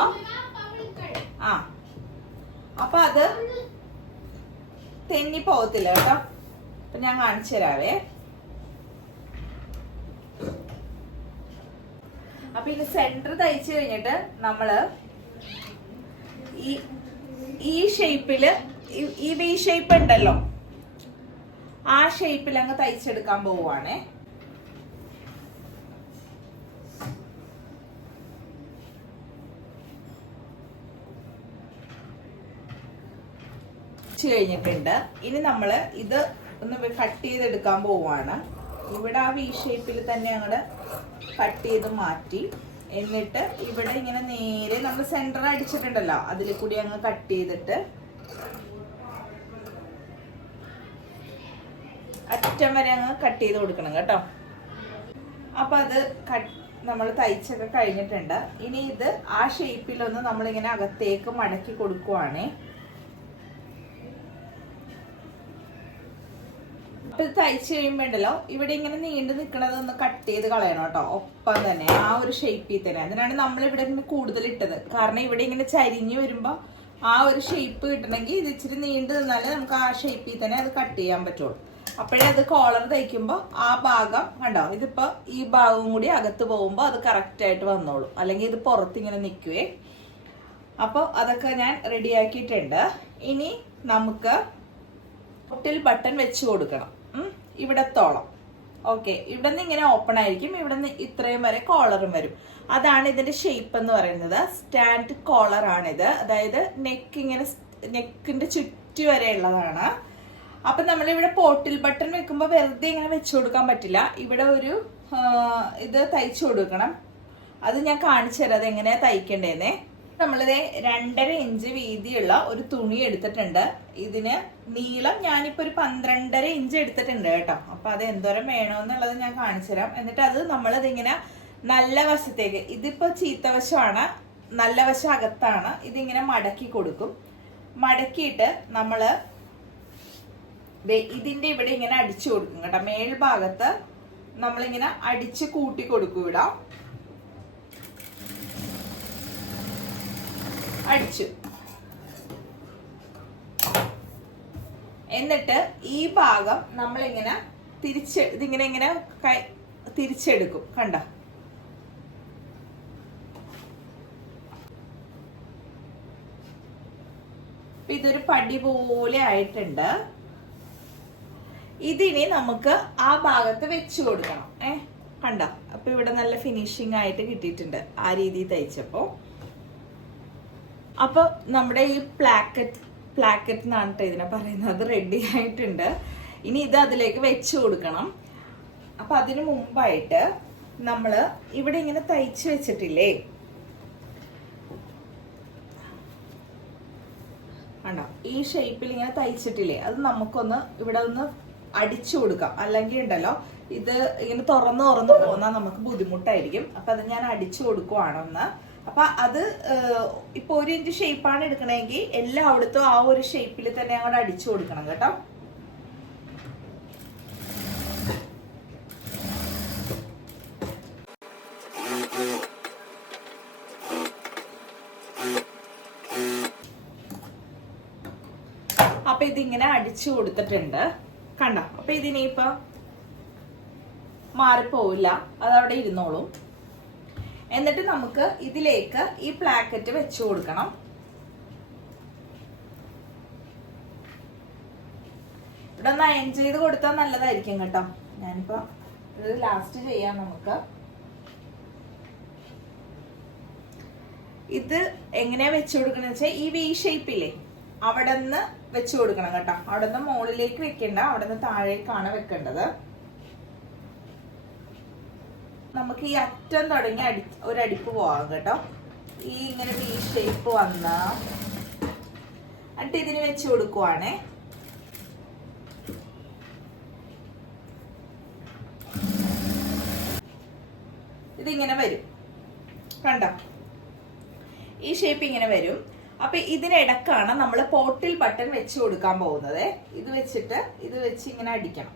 അപ്പൊ അത് തെന്നി പോകത്തില്ല കേട്ടോ. അപ്പൊ ഞാൻ കാണിച്ചു തരാവേ. അപ്പൊ ഇത് സെന്റർ തയ്ച്ചു കഴിഞ്ഞിട്ട് നമ്മള് ഈ ഷേപ്പില് ഈ വി ഷേപ്പ് ഉണ്ടല്ലോ, ആ ഷേപ്പിൽ അങ്ങ് തയ്ച്ചെടുക്കാൻ പോവുകയാണേ. കഴിഞ്ഞിട്ടുണ്ട്. ഇനി നമ്മള് ഇത് ഒന്ന് കട്ട് ചെയ്തെടുക്കാൻ പോവുകയാണ്. ഇവിടെ ആ വി ഷേപ്പിൽ തന്നെ അങ്ങോട്ട് കട്ട് ചെയ്ത് മാറ്റി, എന്നിട്ട് ഇവിടെ ഇങ്ങനെ നേരെ നമ്മൾ സെന്റർ അടിച്ചിട്ടുണ്ടല്ലോ, അതിൽ കൂടി അങ്ങ് കട്ട് ചെയ്തിട്ട് അറ്റം വരെ അങ്ങ് കട്ട് ചെയ്ത് കൊടുക്കണം കേട്ടോ. അപ്പൊ അത് നമ്മൾ തയ്ച്ചൊക്കെ കഴിഞ്ഞിട്ടുണ്ട്. ഇനി ഇത് ആ ഷേപ്പിലൊന്ന് നമ്മളിങ്ങനെ അകത്തേക്ക് മടക്കി കൊടുക്കുവാണേ. അപ്പൊ ഇത് തയ്ച്ചു കഴിയുമ്പോണ്ടല്ലോ, ഇവിടെ ഇങ്ങനെ നീണ്ടു നിൽക്കണത് ഒന്ന് കട്ട് ചെയ്ത് കളയണം കേട്ടോ. ഒപ്പം തന്നെ ആ ഒരു ഷേപ്പിൽ തന്നെ. അതിനാണ് നമ്മൾ ഇവിടെ ഇങ്ങനെ കൂടുതൽ ഇട്ടത്. കാരണം ഇവിടെ ഇങ്ങനെ ചരിഞ്ഞു വരുമ്പോ ആ ഒരു ഷേപ്പ് കിട്ടണമെങ്കിൽ ഇത് ഇച്ചിരി നീണ്ടു നിന്നാലേ നമുക്ക് ആ ഷേപ്പിൽ തന്നെ അത് കട്ട് ചെയ്യാൻ പറ്റുള്ളൂ. അപ്പോഴേ അത് കോളർ തയ്ക്കുമ്പോൾ ആ ഭാഗം കണ്ടോ, ഇതിപ്പോ ഈ ഭാഗവും കൂടി അകത്ത് പോകുമ്പോൾ അത് കറക്റ്റ് ആയിട്ട് വന്നോളൂ. അല്ലെങ്കിൽ ഇത് പുറത്തിങ്ങനെ നിൽക്കുവേ. അപ്പോൾ അതൊക്കെ ഞാൻ റെഡിയാക്കിയിട്ടുണ്ട്. ഇനി നമുക്ക് ബോട്ടിൽ ബട്ടൺ വെച്ച് കൊടുക്കണം ഇവിടത്തോളം. ഓക്കെ, ഇവിടെ നിന്ന് ഇങ്ങനെ ഓപ്പൺ ആയിരിക്കും, ഇവിടെ നിന്ന് ഇത്രയും വരെ കോളറും വരും. അതാണ് ഇതിന്റെ ഷേപ്പ് എന്ന് പറയുന്നത്. സ്റ്റാൻഡ് കോളർ ആണിത്. അതായത് നെക്കിന്റെ ചുറ്റി വരെ ഉള്ളതാണ്. അപ്പൊ നമ്മളിവിടെ പോട്ടിൽ ബട്ടൺ വെക്കുമ്പോൾ വെറുതെ ഇങ്ങനെ വെച്ചു കൊടുക്കാൻ പറ്റില്ല. ഇവിടെ ഒരു ഇത് തയ്ച്ചു കൊടുക്കണം. അത് ഞാൻ കാണിച്ചു തരാം അതെങ്ങനെയാ തയ്ക്കേണ്ടതെന്നേ. നമ്മളിത് 2.5 ഇഞ്ച് വീതിയുള്ള ഒരു തുണി എടുത്തിട്ടുണ്ട്. ഇതിന് നീളം ഞാനിപ്പോ ഒരു 12.5 ഇഞ്ച് എടുത്തിട്ടുണ്ട് കേട്ടോ. അപ്പൊ അത് എന്തോരം വേണമെന്നുള്ളത് ഞാൻ കാണിച്ചു തരാം. എന്നിട്ട് അത് നമ്മളിതിങ്ങനെ നല്ല വശത്തേക്ക്, ഇതിപ്പോ ചീത്തവശമാണ്, നല്ല വശം അകത്താണ്, ഇതിങ്ങനെ മടക്കി കൊടുക്കും. മടക്കിയിട്ട് നമ്മള് ഇതിന്റെ ഇവിടെ ഇങ്ങനെ അടിച്ചു കൊടുക്കും കേട്ടോ. മേൽഭാഗത്ത് നമ്മളിങ്ങനെ അടിച്ച് കൂട്ടി കൊടുക്കും. ഇവിടെ അടിച്ചു. എന്നിട്ട് ഈ ഭാഗം നമ്മളിങ്ങനെ ഇതിങ്ങനെ തിരിച്ചെടുക്കും. കണ്ടോ, ഇതൊരു പടി പോലെ ആയിട്ടുണ്ട്. ഇതിനി നമുക്ക് ആ ഭാഗത്ത് വെച്ചു കൊടുക്കണം. കണ്ടോ, അപ്പൊ ഇവിടെ നല്ല ഫിനിഷിംഗ് ആയിട്ട് കിട്ടിയിട്ടുണ്ട് ആ രീതിയിൽ തയ്ച്ചപ്പോ. അപ്പൊ നമ്മുടെ ഈ പ്ലാക്കറ്റ് എന്നാണ് കേട്ടോ ഇതിനെ പറയുന്നത്, അത് റെഡി ആയിട്ടുണ്ട്. ഇനി ഇത് അതിലേക്ക് വെച്ച് കൊടുക്കണം. അപ്പൊ അതിനു മുമ്പായിട്ട് നമ്മള് ഇവിടെ ഇങ്ങനെ തയ്ച്ച് വെച്ചിട്ടില്ലേ, ആണോ ഈ ഷേപ്പിൽ ഇങ്ങനെ തയ്ച്ചിട്ടില്ലേ, അത് നമുക്കൊന്ന് ഇവിടെ ഒന്ന് അടിച്ചു കൊടുക്കാം. അല്ലെങ്കിൽ ഉണ്ടല്ലോ ഇത് ഇങ്ങനെ തുറന്ന് പോന്നാൽ നമുക്ക് ബുദ്ധിമുട്ടായിരിക്കും. അപ്പൊ അത് ഞാൻ അടിച്ചു കൊടുക്കുവാണെന്ന്. അപ്പൊ അത് ഇപ്പൊ 1 ഇഞ്ച് ഷേപ്പാണ് എടുക്കണമെങ്കിൽ എല്ലായിടത്തും ആ ഒരു ഷേപ്പിൽ തന്നെ അങ്ങോട്ട് അടിച്ചു കൊടുക്കണം കേട്ടോ. അപ്പൊ ഇതിങ്ങനെ അടിച്ചു കൊടുത്തിട്ടുണ്ട് കണ്ടോ. അപ്പൊ ഇതിനിപ്പോ മാറിപ്പോവില്ല, അതവിടെ ഇരുന്നോളും. എന്നിട്ട് നമുക്ക് ഇതിലേക്ക് ഈ പ്ലാക്കറ്റ് വെച്ചു കൊടുക്കണം. ഇവിടെ ഒന്ന് അയൺ ചെയ്ത് കൊടുത്താൽ നല്ലതായിരിക്കും കേട്ടോ. ഞാനിപ്പോ ഇത് ലാസ്റ്റ് ചെയ്യാം. നമുക്ക് ഇത് എങ്ങനെയാ വെച്ചു കൊടുക്കണെന്ന് വെച്ചാൽ ഈ വി ഷേപ്പില്ലേ അവിടെ നിന്ന് വെച്ചു കൊടുക്കണം കേട്ടോ. അവിടെ നിന്ന് മുകളിലേക്ക് വെക്കണ്ട, അവിടെ നിന്ന് താഴേക്കാണ് വെക്കേണ്ടത്. നമുക്ക് ഈ അറ്റം തുടങ്ങി ഒരടിപ്പ് പോവാം കേട്ടോ. ഈ ഇങ്ങനെ വി ഷേപ്പ് വന്ന എന്നിട്ട് ഇതിന് വെച്ച് കൊടുക്കുവാണേ. ഇതിങ്ങനെ വരും കണ്ടോ, ഈ ഷേപ്പ് ഇങ്ങനെ വരും. അപ്പൊ ഇതിനിടക്കാണ് നമ്മൾ പോട്ടിൽ ബട്ടൺ വെച്ച് കൊടുക്കാൻ പോകുന്നത്. ഇത് വെച്ചിട്ട് ഇത് വെച്ച് ഇങ്ങനെ അടിക്കണം.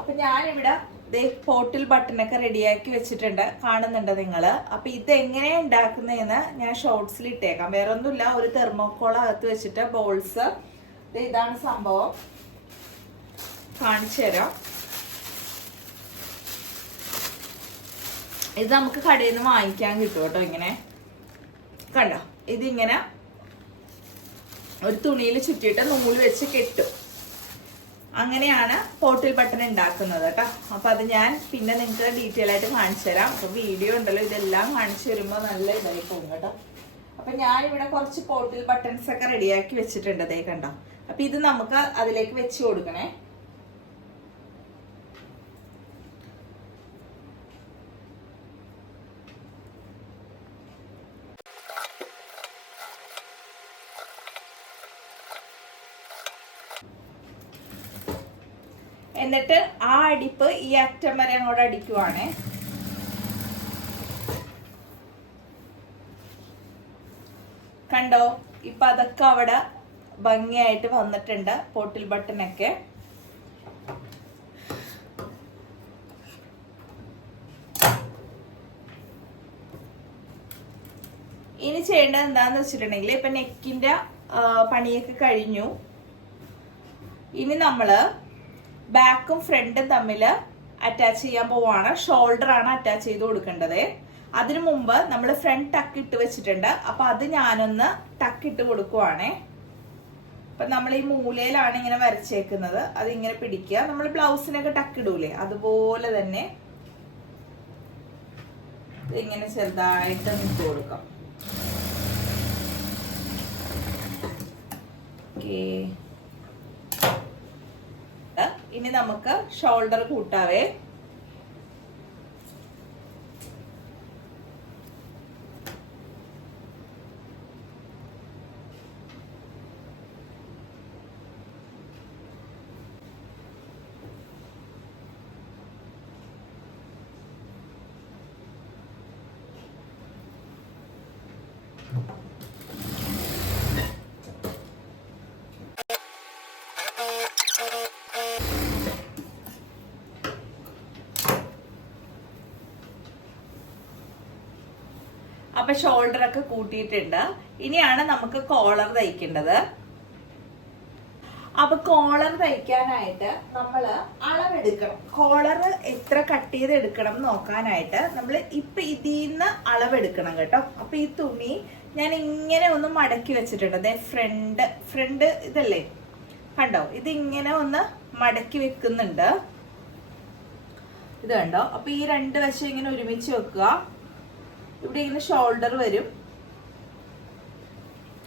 അപ്പൊ ഞാനിവിടെ പോട്ടിൽ ബട്ടണൊക്കെ റെഡിയാക്കി വെച്ചിട്ടുണ്ട്, കാണുന്നുണ്ട് നിങ്ങള്. അപ്പൊ ഇത് എങ്ങനെയാ ഉണ്ടാക്കുന്നതെന്ന് ഞാൻ ഷോർട്സിൽ ഇട്ടേക്കാം. വേറെ ഒന്നുമില്ല, ഒരു തെർമോക്കോൾ അകത്ത് വെച്ചിട്ട് ബോൾസ്, ഇതാണ് സംഭവം, കാണിച്ചു തരാം. ഇത് നമുക്ക് കടയിൽ നിന്ന് വാങ്ങിക്കാൻ കിട്ടും കേട്ടോ. ഇങ്ങനെ കണ്ടോ, ഇതിങ്ങനെ ഒരു തുണിയിൽ ചുറ്റിയിട്ട് നൂല് വെച്ച് കെട്ടും. അങ്ങനെയാണ് പോട്ടിൽ ബട്ടൺ ഉണ്ടാക്കുന്നത് കേട്ടോ. അപ്പൊ അത് ഞാൻ പിന്നെ നിങ്ങൾക്ക് ഡീറ്റെയിൽ ആയിട്ട് കാണിച്ചു തരാം. അപ്പൊ വീഡിയോ ഉണ്ടല്ലോ, ഇതെല്ലാം കാണിച്ചു വരുമ്പോ നല്ല ഇതായി പോകും കേട്ടോ. അപ്പൊ ഞാനിവിടെ കുറച്ച് പോട്ടിൽ ബട്ടൺസ് ഒക്കെ റെഡിയാക്കി വെച്ചിട്ടുണ്ട്, ദേ കണ്ടോ. അപ്പൊ ഇത് നമുക്ക് അതിലേക്ക് വെച്ച് കൊടുക്കണേ. എന്നിട്ട് ആ അടിപ്പ് ഈ അറ്റം വരെ അങ്ങോട്ട് അടിക്കുവാണേ. കണ്ടോ, ഇപ്പൊ അതൊക്കെ അവിടെ ഭംഗിയായിട്ട് വന്നിട്ടുണ്ട്, പോട്ടിൽ ബട്ടണൊക്കെ. ഇനി ചെയ്യേണ്ടത് എന്താന്ന് വെച്ചിട്ടുണ്ടെങ്കിൽ ഇപ്പൊ നെക്കിന്റെ പണിയൊക്കെ കഴിഞ്ഞു. ഇനി നമ്മള് ബാക്കും ഫ്രണ്ടും തമ്മിൽ അറ്റാച്ച് ചെയ്യാൻ പോവാണ്. ഷോൾഡർ ആണ് അറ്റാച്ച് ചെയ്ത് കൊടുക്കേണ്ടത്. അതിനു മുമ്പ് നമ്മൾ ഫ്രണ്ട് ടക്ക് ഇട്ട് വെച്ചിട്ടുണ്ട്. അപ്പൊ അത് ഞാനൊന്ന് ടക്ക് ഇട്ട് കൊടുക്കുവാണേ. അപ്പൊ നമ്മൾ ഈ മൂലയിലാണ് ഇങ്ങനെ വരച്ചേക്കുന്നത്, അത് ഇങ്ങനെ പിടിക്കുക. നമ്മൾ ബ്ലൗസിനൊക്കെ ടക്ക് ഇടൂലേ, അതുപോലെ തന്നെ ഇങ്ങനെ ചെറുതായിട്ട് ഇട്ട് കൊടുക്കാം. ഓക്കേ, ഇനി നമുക്ക് ഷോൾഡർ കൂട്ടാവേ. അപ്പൊ ഷോൾഡർ ഒക്കെ കൂട്ടിയിട്ടുണ്ട്. ഇനിയാണ് നമുക്ക് കോളർ തയ്ക്കേണ്ടത്. അപ്പൊ കോളർ തയ്ക്കാനായിട്ട് നമ്മള് അളവെടുക്കണം. കോളർ എത്ര കട്ട് ചെയ്ത് എടുക്കണം നോക്കാനായിട്ട് നമ്മൾ ഇപ്പൊ ഇതിന്ന് അളവെടുക്കണം കേട്ടോ. അപ്പൊ ഈ തുണി ഞാൻ ഇങ്ങനെ ഒന്ന് മടക്കി വെച്ചിട്ടുണ്ട്. അതെ ഫ്രണ്ട് ഇതല്ലേ, കണ്ടോ, ഇത് ഇങ്ങനെ ഒന്ന് മടക്കി വെക്കുന്നുണ്ട്. ഇത് കണ്ടോ. അപ്പൊ ഈ രണ്ട് വശം ഇങ്ങനെ ഒരുമിച്ച് വെക്കുക. ഇവിടെ ഇങ്ങനെ ഷോൾഡർ വരും,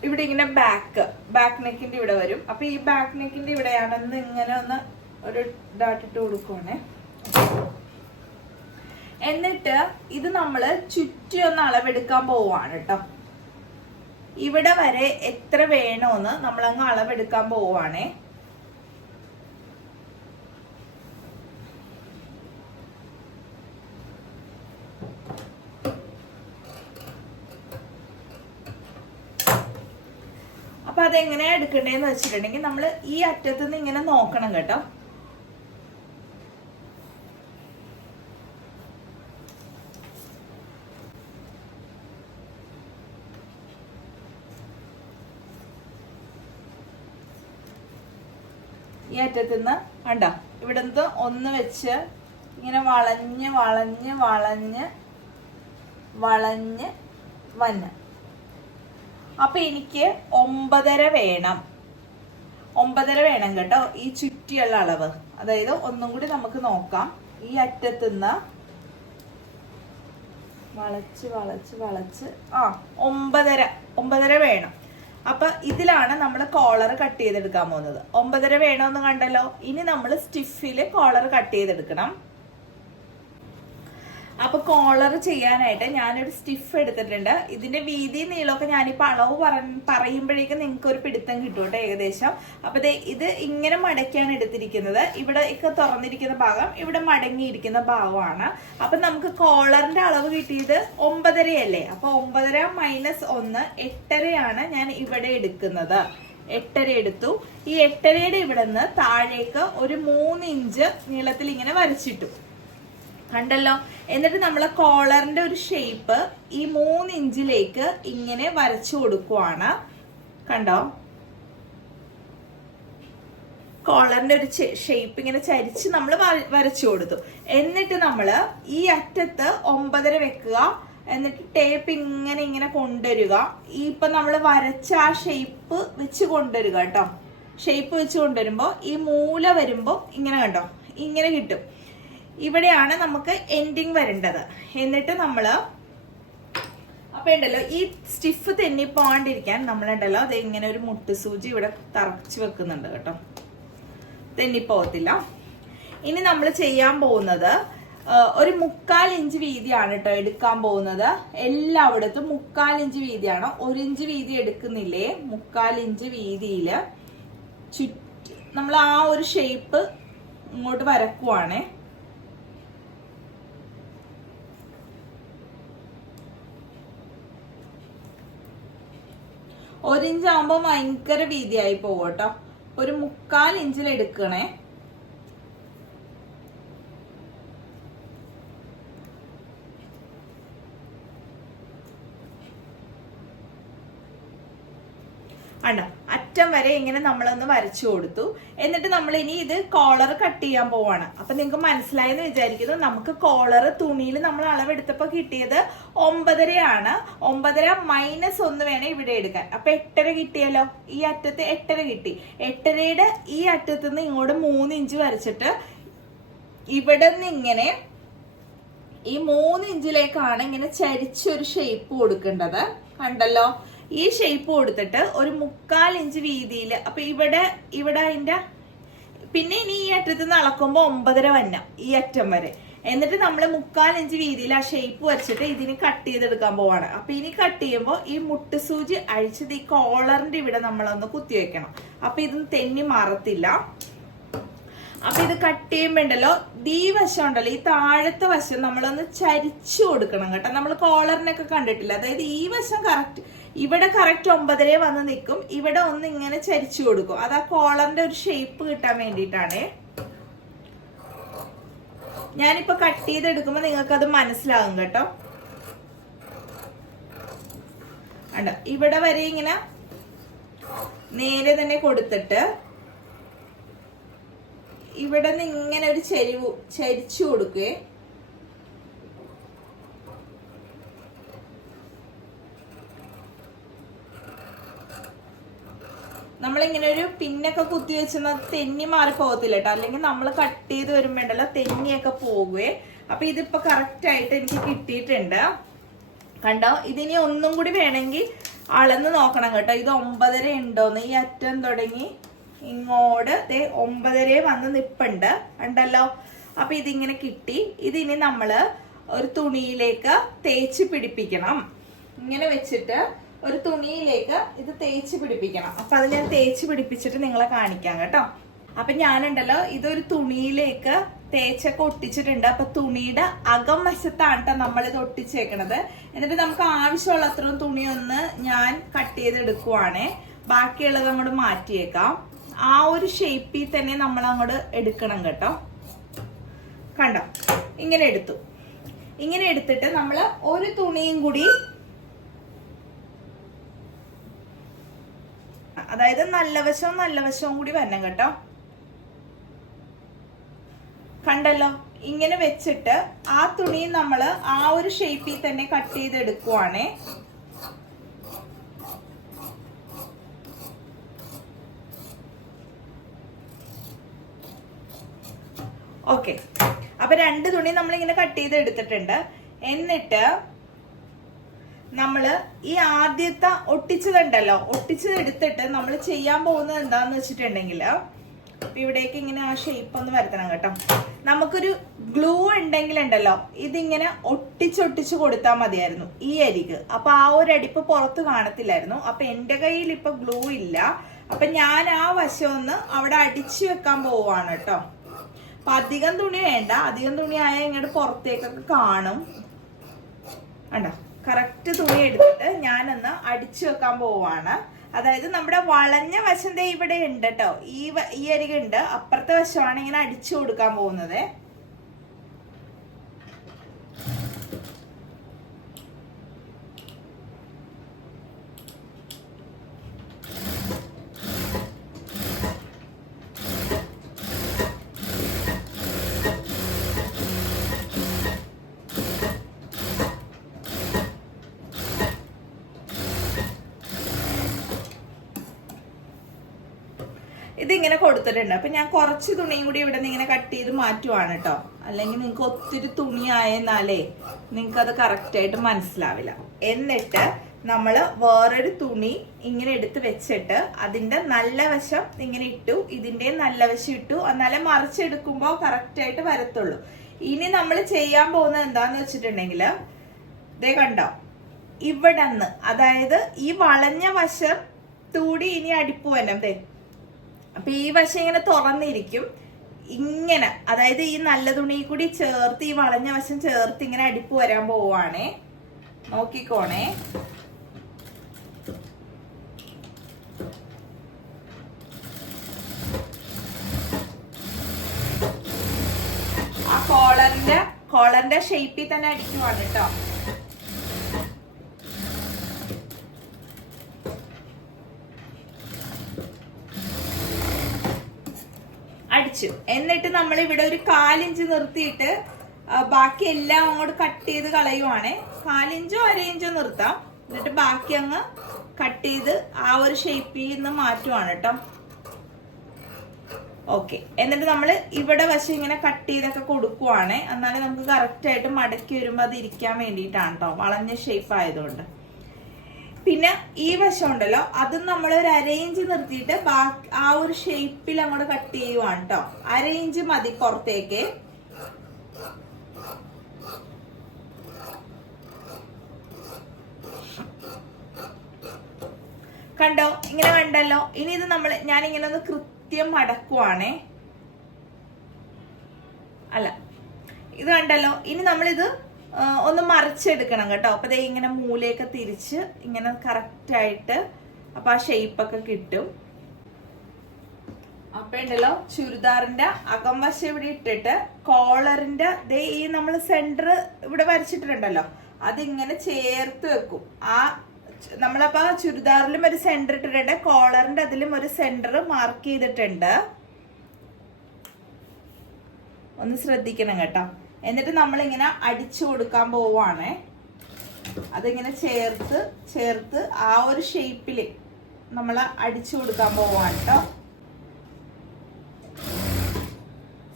ഇവിടെ ഇങ്ങനെ ബാക്ക് നെക്കിന്റെ ഇവിടെ വരും. അപ്പൊ ഈ ബാക്ക് നെക്കിന്റെ ഇവിടെയാണെന്ന് ഇങ്ങനെ ഒന്ന് ഒരു ഡാട്ടിട്ട് കൊടുക്കുവാണേ. എന്നിട്ട് ഇത് നമ്മള് ചുറ്റി ഒന്ന് അളവെടുക്കാൻ പോവാണ് കേട്ടോ. ഇവിടെ വരെ എത്ര വേണോന്ന് നമ്മളങ്ങ് അളവെടുക്കാൻ പോവാണേ. അപ്പൊ അതെങ്ങനെയാ എടുക്കണ്ടേന്ന് വെച്ചിട്ടുണ്ടെങ്കിൽ നമ്മള് ഈ അറ്റത്ത് നിന്ന് ഇങ്ങനെ നോക്കണം കേട്ടോ. ഈ അറ്റത്തുനിന്ന് കണ്ടോ, ഇവിടുന്ന് ഒന്ന് വെച്ച് ഇങ്ങനെ വളഞ്ഞ് വളഞ്ഞ് വളഞ്ഞ് വളഞ്ഞ് വന്ന്. അപ്പൊ എനിക്ക് 9.5 വേണം. 9.5 വേണം കേട്ടോ, ഈ ചുറ്റിയുള്ള അളവ്. അതായത് ഒന്നും കൂടി നമുക്ക് നോക്കാം. ഈ അറ്റത്തുനിന്ന് വളച്ച് വളച്ച് വളച്ച് 9.5 വേണം. അപ്പൊ ഇതിലാണ് നമ്മൾ കോളർ കട്ട് ചെയ്തെടുക്കാൻ പോകുന്നത്. 9.5 വേണമെന്ന് കണ്ടല്ലോ. ഇനി നമ്മൾ സ്റ്റിഫില് കോളർ കട്ട് ചെയ്തെടുക്കണം. അപ്പൊ കോളർ ചെയ്യാനായിട്ട് ഞാനൊരു സ്റ്റിഫ് എടുത്തിട്ടുണ്ട്. ഇതിന്റെ വീതി നീളമൊക്കെ ഞാനിപ്പോ അളവ് പറയുമ്പോഴേക്കും നിങ്ങൾക്ക് ഒരു പിടുത്തം കിട്ടും കേട്ടോ ഏകദേശം. അപ്പൊ ഇത് ഇങ്ങനെ മടക്കിയാണ് എടുത്തിരിക്കുന്നത്. ഇവിടെ ഒക്കെ തുറന്നിരിക്കുന്ന ഭാഗം ഇവിടെ മടങ്ങിയിരിക്കുന്ന ഭാഗമാണ്. അപ്പൊ നമുക്ക് കോളറിന്റെ അളവ് കിട്ടിയത് 9.5 അല്ലേ. അപ്പൊ 9.5 - 1 8.5 ഞാൻ ഇവിടെ എടുക്കുന്നത്. 8.5 എടുത്തു. ഈ 8.5യുടെ ഇവിടെ നിന്ന് താഴേക്ക് ഒരു 3 ഇഞ്ച് നീളത്തിൽ ഇങ്ങനെ വരച്ചിട്ടു. കണ്ടല്ലോ. എന്നിട്ട് നമ്മളെ കോളറിന്റെ ഒരു ഷേപ്പ് ഈ 3 ഇഞ്ചിലേക്ക് ഇങ്ങനെ വരച്ചു കൊടുക്കുവാണ്. കണ്ടോ, കോളറിന്റെ ഒരു ഷേപ്പ് ഇങ്ങനെ ചരിച്ച് നമ്മൾ വരച്ചു കൊടുത്തു. എന്നിട്ട് നമ്മള് ഈ അറ്റത്ത് 9.5 വെക്കുക. എന്നിട്ട് ടേപ്പ് ഇങ്ങനെ ഇങ്ങനെ കൊണ്ടുവരിക. ഈ ഇപ്പൊ നമ്മള് വരച്ച ആ ഷേപ്പ് വെച്ച് കൊണ്ടുവരിക കേട്ടോ. ഷേപ്പ് വെച്ച് കൊണ്ടുവരുമ്പോ ഈ മൂല വരുമ്പോ ഇങ്ങനെ കണ്ടോ, ഇങ്ങനെ കിട്ടും. ഇവിടെയാണ് നമുക്ക് എൻഡിങ് വരേണ്ടത്. എന്നിട്ട് നമ്മള് അപ്പൊ ഉണ്ടല്ലോ ഈ സ്റ്റിഫ് തെന്നിപ്പോണ്ടിരിക്കാൻ നമ്മളുണ്ടല്ലോ അത് ഇങ്ങനെ ഒരു മുട്ടുസൂചി ഇവിടെ തറച്ച് വെക്കുന്നുണ്ട് കേട്ടോ, തെന്നിപ്പോകത്തില്ല. ഇനി നമ്മൾ ചെയ്യാൻ പോകുന്നത് ഒരു 1/4 ഇഞ്ച് വീതിയാണ് കേട്ടോ എടുക്കാൻ പോകുന്നത്. എല്ലായിടത്തും 1/4 ഇഞ്ച് വീതിയാണ്. 1 ഇഞ്ച് വീതി എടുക്കുന്നില്ലേ, 1/4 ഇഞ്ച് വീതിയില് നമ്മൾ ആ ഒരു ഷേപ്പ് ഇങ്ങോട്ട് വരക്കുവാണേ. 1 ഇഞ്ച് ആകുമ്പോ ഭയങ്കര വീതിയായി പോകും കേട്ടോ. ഒരു 1/4 ഇഞ്ചിൽ എടുക്കണേ. ആണോ, അറ്റം വരെ ഇങ്ങനെ നമ്മളൊന്ന് വരച്ചു കൊടുത്തു. എന്നിട്ട് നമ്മൾ ഇനി ഇത് കോളർ കട്ട് ചെയ്യാൻ പോവാണ്. അപ്പൊ നിങ്ങൾക്ക് മനസ്സിലായെന്ന് വിചാരിക്കുന്നു. നമുക്ക് കോളർ തുണിയിൽ നമ്മൾ അളവെടുത്തപ്പോ കിട്ടിയത് 9.5 ആണ്. 9.5 - 1 വേണം ഇവിടെ എടുക്കാൻ. അപ്പൊ 8.5 കിട്ടിയല്ലോ. ഈ അറ്റത്ത് 8.5 കിട്ടി. 8.5യുടെ ഈ അറ്റത്ത് നിന്ന് ഇങ്ങോട്ട് 3 ഇഞ്ച് വരച്ചിട്ട് ഇവിടെ നിന്ന് ഇങ്ങനെ ഈ 3 ഇഞ്ചിലേക്കാണ് ഇങ്ങനെ ചരിച്ചൊരു ഷേപ്പ് കൊടുക്കേണ്ടത്. കണ്ടല്ലോ, ഈ ഷേപ്പ് കൊടുത്തിട്ട് ഒരു 1/4 ഇഞ്ച് വീതിയിൽ. അപ്പൊ ഇവിടെ അതിന്റെ പിന്നെ ഇനി ഈ അറ്റത്ത് നിന്ന് അളക്കുമ്പോ 9.5 വന്ന ഈ അറ്റം വരെ. എന്നിട്ട് നമ്മൾ 1/4 ഇഞ്ച് വീതിയിൽ ആ ഷേപ്പ് വെച്ചിട്ട് ഇതിന് കട്ട് ചെയ്തെടുക്കാൻ പോവാണ്. അപ്പൊ ഇനി കട്ട് ചെയ്യുമ്പോൾ ഈ മുട്ടുസൂചി അഴിച്ചത് ഈ കോളറിന്റെ ഇവിടെ നമ്മളൊന്ന് കുത്തിവെക്കണം. അപ്പൊ ഇത് തെന്നി മാറത്തില്ല. അപ്പൊ ഇത് കട്ട് ചെയ്യുമ്പോ ഉണ്ടല്ലോ ഈ വശം ഉണ്ടല്ലോ, ഈ താഴത്തെ വശം നമ്മളൊന്ന് ചരിച്ചു കൊടുക്കണം കേട്ടോ. നമ്മൾ കോളറിനൊക്കെ കണ്ടിട്ടില്ല. അതായത് ഈ വശം കറക്റ്റ് ഇവിടെ കറക്റ്റ് 9.5 വന്ന് നിൽക്കും. ഇവിടെ ഒന്ന് ഇങ്ങനെ ചരിച്ചു കൊടുക്കും. അത് ആ കോളറിന്റെ ഒരു ഷേപ്പ് കിട്ടാൻ വേണ്ടിയിട്ടാണ്. ഞാനിപ്പോ കട്ട് ചെയ്തെടുക്കുമ്പോ നിങ്ങൾക്ക് അത് മനസ്സിലാകും കേട്ടോ. അണ്ട ഇവിടെ വരെ ഇങ്ങനെ നേരെ തന്നെ കൊടുത്തിട്ട് ഇവിടെ നിന്ന് ഇങ്ങനെ ഒരു ചരിച്ചു കൊടുക്കേ. നമ്മളിങ്ങനെ ഒരു പിന്നൊക്കെ കുത്തി വെച്ചാൽ തെന്നി മാറി പോകത്തില്ല കേട്ടോ, അല്ലെങ്കിൽ നമ്മൾ കട്ട് ചെയ്ത് വരുമ്പോണ്ടല്ലോ തെന്നിയൊക്കെ പോകുവേ. അപ്പൊ ഇതിപ്പോ കറക്റ്റ് ആയിട്ട് എനിക്ക് കിട്ടിയിട്ടുണ്ട് കണ്ടോ. ഇതിനി ഒന്നും കൂടി വേണമെങ്കിൽ അളന്ന് നോക്കണം കേട്ടോ, ഇത് 9.5 ഉണ്ടോന്ന്. ഈ അറ്റം തുടങ്ങി ഇങ്ങോട്ട് 9.5 വന്ന് നിപ്പുണ്ട് കണ്ടല്ലോ. അപ്പൊ ഇതിങ്ങനെ കിട്ടി. ഇതിനി നമ്മള് ഒരു തുണിയിലേക്ക് തേച്ച് പിടിപ്പിക്കണം. ഇങ്ങനെ വെച്ചിട്ട് ഒരു തുണിയിലേക്ക് ഇത് തേച്ച് പിടിപ്പിക്കണം. അപ്പൊ അത് ഞാൻ തേച്ച് പിടിപ്പിച്ചിട്ട് നിങ്ങളെ കാണിക്കാം കേട്ടോ. അപ്പൊ ഞാനുണ്ടല്ലോ ഇതൊരു തുണിയിലേക്ക് തേച്ചൊക്കെ ഒട്ടിച്ചിട്ടുണ്ട്. അപ്പൊ തുണിയുടെ അകം വശത്താണ് കേട്ടോ നമ്മളിത് ഒട്ടിച്ചേക്കണത്. എന്നിട്ട് നമുക്ക് ആവശ്യമുള്ള അത്രയും തുണിയൊന്ന് ഞാൻ കട്ട് ചെയ്തെടുക്കുവാണേ. ബാക്കിയുള്ളത് അങ്ങോട്ട് മാറ്റിയേക്കാം. ആ ഒരു ഷേപ്പിൽ തന്നെ നമ്മൾ അങ്ങോട്ട് എടുക്കണം കേട്ടോ. കണ്ടോ, ഇങ്ങനെ എടുത്തു. ഇങ്ങനെ എടുത്തിട്ട് നമ്മൾ ഒരു തുണിയും കൂടി, അതായത് നല്ല വശവും കൂടി വരണം കേട്ടോ. കണ്ടല്ലോ, ഇങ്ങനെ വെച്ചിട്ട് ആ തുണി നമ്മൾ ആ ഒരു ഷേപ്പിൽ തന്നെ കട്ട് ചെയ്തെടുക്കുവാണേ. ഓക്കെ, അപ്പൊ 2 തുണി നമ്മളിങ്ങനെ കട്ട് ചെയ്ത് എടുത്തിട്ടുണ്ട്. എന്നിട്ട് നമ്മള് ഈ ആദ്യത്തെ ഒട്ടിച്ചതുണ്ടല്ലോ, ഒട്ടിച്ചത് എടുത്തിട്ട് നമ്മൾ ചെയ്യാൻ പോകുന്നത് എന്താന്ന് വെച്ചിട്ടുണ്ടെങ്കിൽ ഇവിടേക്ക് ഇങ്ങനെ ആ ഷേപ്പ് ഒന്ന് വരുത്തണം കേട്ടോ. നമുക്കൊരു ഗ്ലൂ ഉണ്ടെങ്കിൽ ഉണ്ടല്ലോ ഇതിങ്ങനെ ഒട്ടിച്ചൊട്ടിച്ച് കൊടുത്താൽ മതിയായിരുന്നു ഈ അരിക്. അപ്പൊ ആ ഒരു അടിപ്പ് പുറത്ത് കാണത്തില്ലായിരുന്നു. അപ്പൊ എന്റെ കയ്യിൽ ഇപ്പൊ ഗ്ലൂ ഇല്ല. അപ്പൊ ഞാൻ ആ വശം ഒന്ന് അവിടെ അടിച്ചു വെക്കാൻ പോവാണ് കേട്ടോ. അപ്പൊ അധികം തുണി വേണ്ട, അധികം തുണി ആയാൽ ഇങ്ങോട്ട് പുറത്തേക്കൊക്കെ കാണും. കണ്ടോ, കറക്റ്റ് തുണി എടുത്തിട്ട് ഞാനൊന്ന് അടിച്ചു വെക്കാൻ പോവാണ്. അതായത് നമ്മുടെ വളഞ്ഞ വശം ഇവിടെ ഉണ്ട് കേട്ടോ, ഈ അരികുണ്ട്. അപ്പുറത്തെ വശമാണ് ഇങ്ങനെ അടിച്ചു കൊടുക്കാൻ പോകുന്നത്. ഇതിങ്ങനെ കൊടുത്തിട്ടുണ്ട്. അപ്പൊ ഞാൻ കുറച്ച് തുണിയും കൂടി ഇവിടെ നിന്ന് ഇങ്ങനെ കട്ട് ചെയ്ത് മാറ്റുവാണ് കേട്ടോ. അല്ലെങ്കിൽ നിങ്ങൾക്ക് ഒത്തിരി തുണി ആയെന്നാലേ നിങ്ങൾക്ക് അത് കറക്റ്റ് ആയിട്ട് മനസ്സിലാവില്ല. എന്നിട്ട് നമ്മള് വേറൊരു തുണി ഇങ്ങനെ എടുത്ത് വെച്ചിട്ട് അതിന്റെ നല്ല വശം ഇങ്ങനെ ഇട്ടു, ഇതിന്റെ നല്ല വശം ഇട്ടു. എന്നാലേ മറിച്ചെടുക്കുമ്പോ കറക്റ്റ് ആയിട്ട് വരത്തുള്ളൂ. ഇനി നമ്മൾ ചെയ്യാൻ പോകുന്നത് എന്താന്ന് വെച്ചിട്ടുണ്ടെങ്കിൽ ദേ കണ്ടോ, ഇവിടെ നിന്ന്, അതായത് ഈ വളഞ്ഞ വശം തൂടി ഇനി അടിപ്പ് വനം ദേ. അപ്പൊ ഈ വശം ഇങ്ങനെ തുറന്നിരിക്കും ഇങ്ങനെ, അതായത് ഈ നല്ല തുണി കൂടി ചേർത്ത് ഈ വളഞ്ഞ വശം ചേർത്ത് ഇങ്ങനെ അടിപ്പ് വരാൻ പോവാണേ. നോക്കിക്കോണേ. ആ കോളറിന്റെ ഷേപ്പിൽ തന്നെ അടിക്കുവാണ് കേട്ടോ. അടിച്ചു. എന്നിട്ട് നമ്മൾ ഇവിടെ ഒരു 1/4 ഇഞ്ച് നിർത്തിയിട്ട് ബാക്കി എല്ലാം അങ്ങോട്ട് കട്ട് ചെയ്ത് കളയുവാണേ. 1/4 ഇഞ്ചോ 1/2 ഇഞ്ചോ നിർത്താം. എന്നിട്ട് ബാക്കി അങ്ങ് കട്ട് ചെയ്ത് ആ ഒരു ഷേപ്പിൽ നിന്ന് മാറ്റുവാണ് കേട്ടോ. ഓക്കെ, എന്നിട്ട് നമ്മൾ ഇവിടെ വശം ഇങ്ങനെ കട്ട് ചെയ്തൊക്കെ കൊടുക്കുവാണേ. എന്നാലും നമുക്ക് കറക്റ്റ് ആയിട്ട് മടക്കി വരുമ്പോൾ അത് ഇരിക്കാൻ വേണ്ടിയിട്ടാണ് കേട്ടോ, വളഞ്ഞ ഷേപ്പ് ആയതുകൊണ്ട്. പിന്നെ ഈ വശം ഉണ്ടല്ലോ, അതും നമ്മൾ ഒരു 1/2 ഇഞ്ച് നിർത്തിയിട്ട് ബാക്കി ആ ഒരു ഷേപ്പിൽ അങ്ങോട്ട് കട്ട് ചെയ്യുവാണ് കേട്ടോ. 1/2 ഇഞ്ച് മതി പുറത്തേക്ക്. കണ്ടോ, ഇങ്ങനെ കണ്ടല്ലോ. ഇനി ഇത് ഞാനിങ്ങനെ ഒന്ന് കൃത്യം മടക്കുവാണേ. അല്ല, ഇത് കണ്ടല്ലോ. ഇനി നമ്മളിത് ഒന്ന് മറിച്ചെടുക്കണം കേട്ടോ. അപ്പൊ ദേ ഇങ്ങനെ മൂലയൊക്കെ തിരിച്ച് ഇങ്ങനെ കറക്റ്റ് ആയിട്ട് അപ്പൊ ആ ഷേപ്പൊക്കെ കിട്ടും. അപ്പൊ ഉണ്ടല്ലോ ചുരിദാറിന്റെ അകംവശം ഇവിടെ ഇട്ടിട്ട് കോളറിന്റെ ദേ ഈ നമ്മൾ സെന്റർ ഇവിടെ വരച്ചിട്ടുണ്ടല്ലോ, അതിങ്ങനെ ചേർത്ത് വെക്കും. ആ നമ്മളപ്പോ ചുരിദാറിലും ഒരു സെന്റർ ഇട്ടിട്ടുണ്ട്, കോളറിന്റെ അതിലും ഒരു സെന്റർ മാർക്ക് ചെയ്തിട്ടുണ്ട്. ഒന്ന് ശ്രദ്ധിക്കണം കേട്ടോ. എന്നിട്ട് നമ്മളിങ്ങനെ അടിച്ചു കൊടുക്കാൻ പോവാണേ. അതിങ്ങനെ ചേർത്ത് ആ ഒരു ഷേപ്പില് നമ്മൾ അടിച്ചു കൊടുക്കാൻ പോവാണ് കേട്ടോ.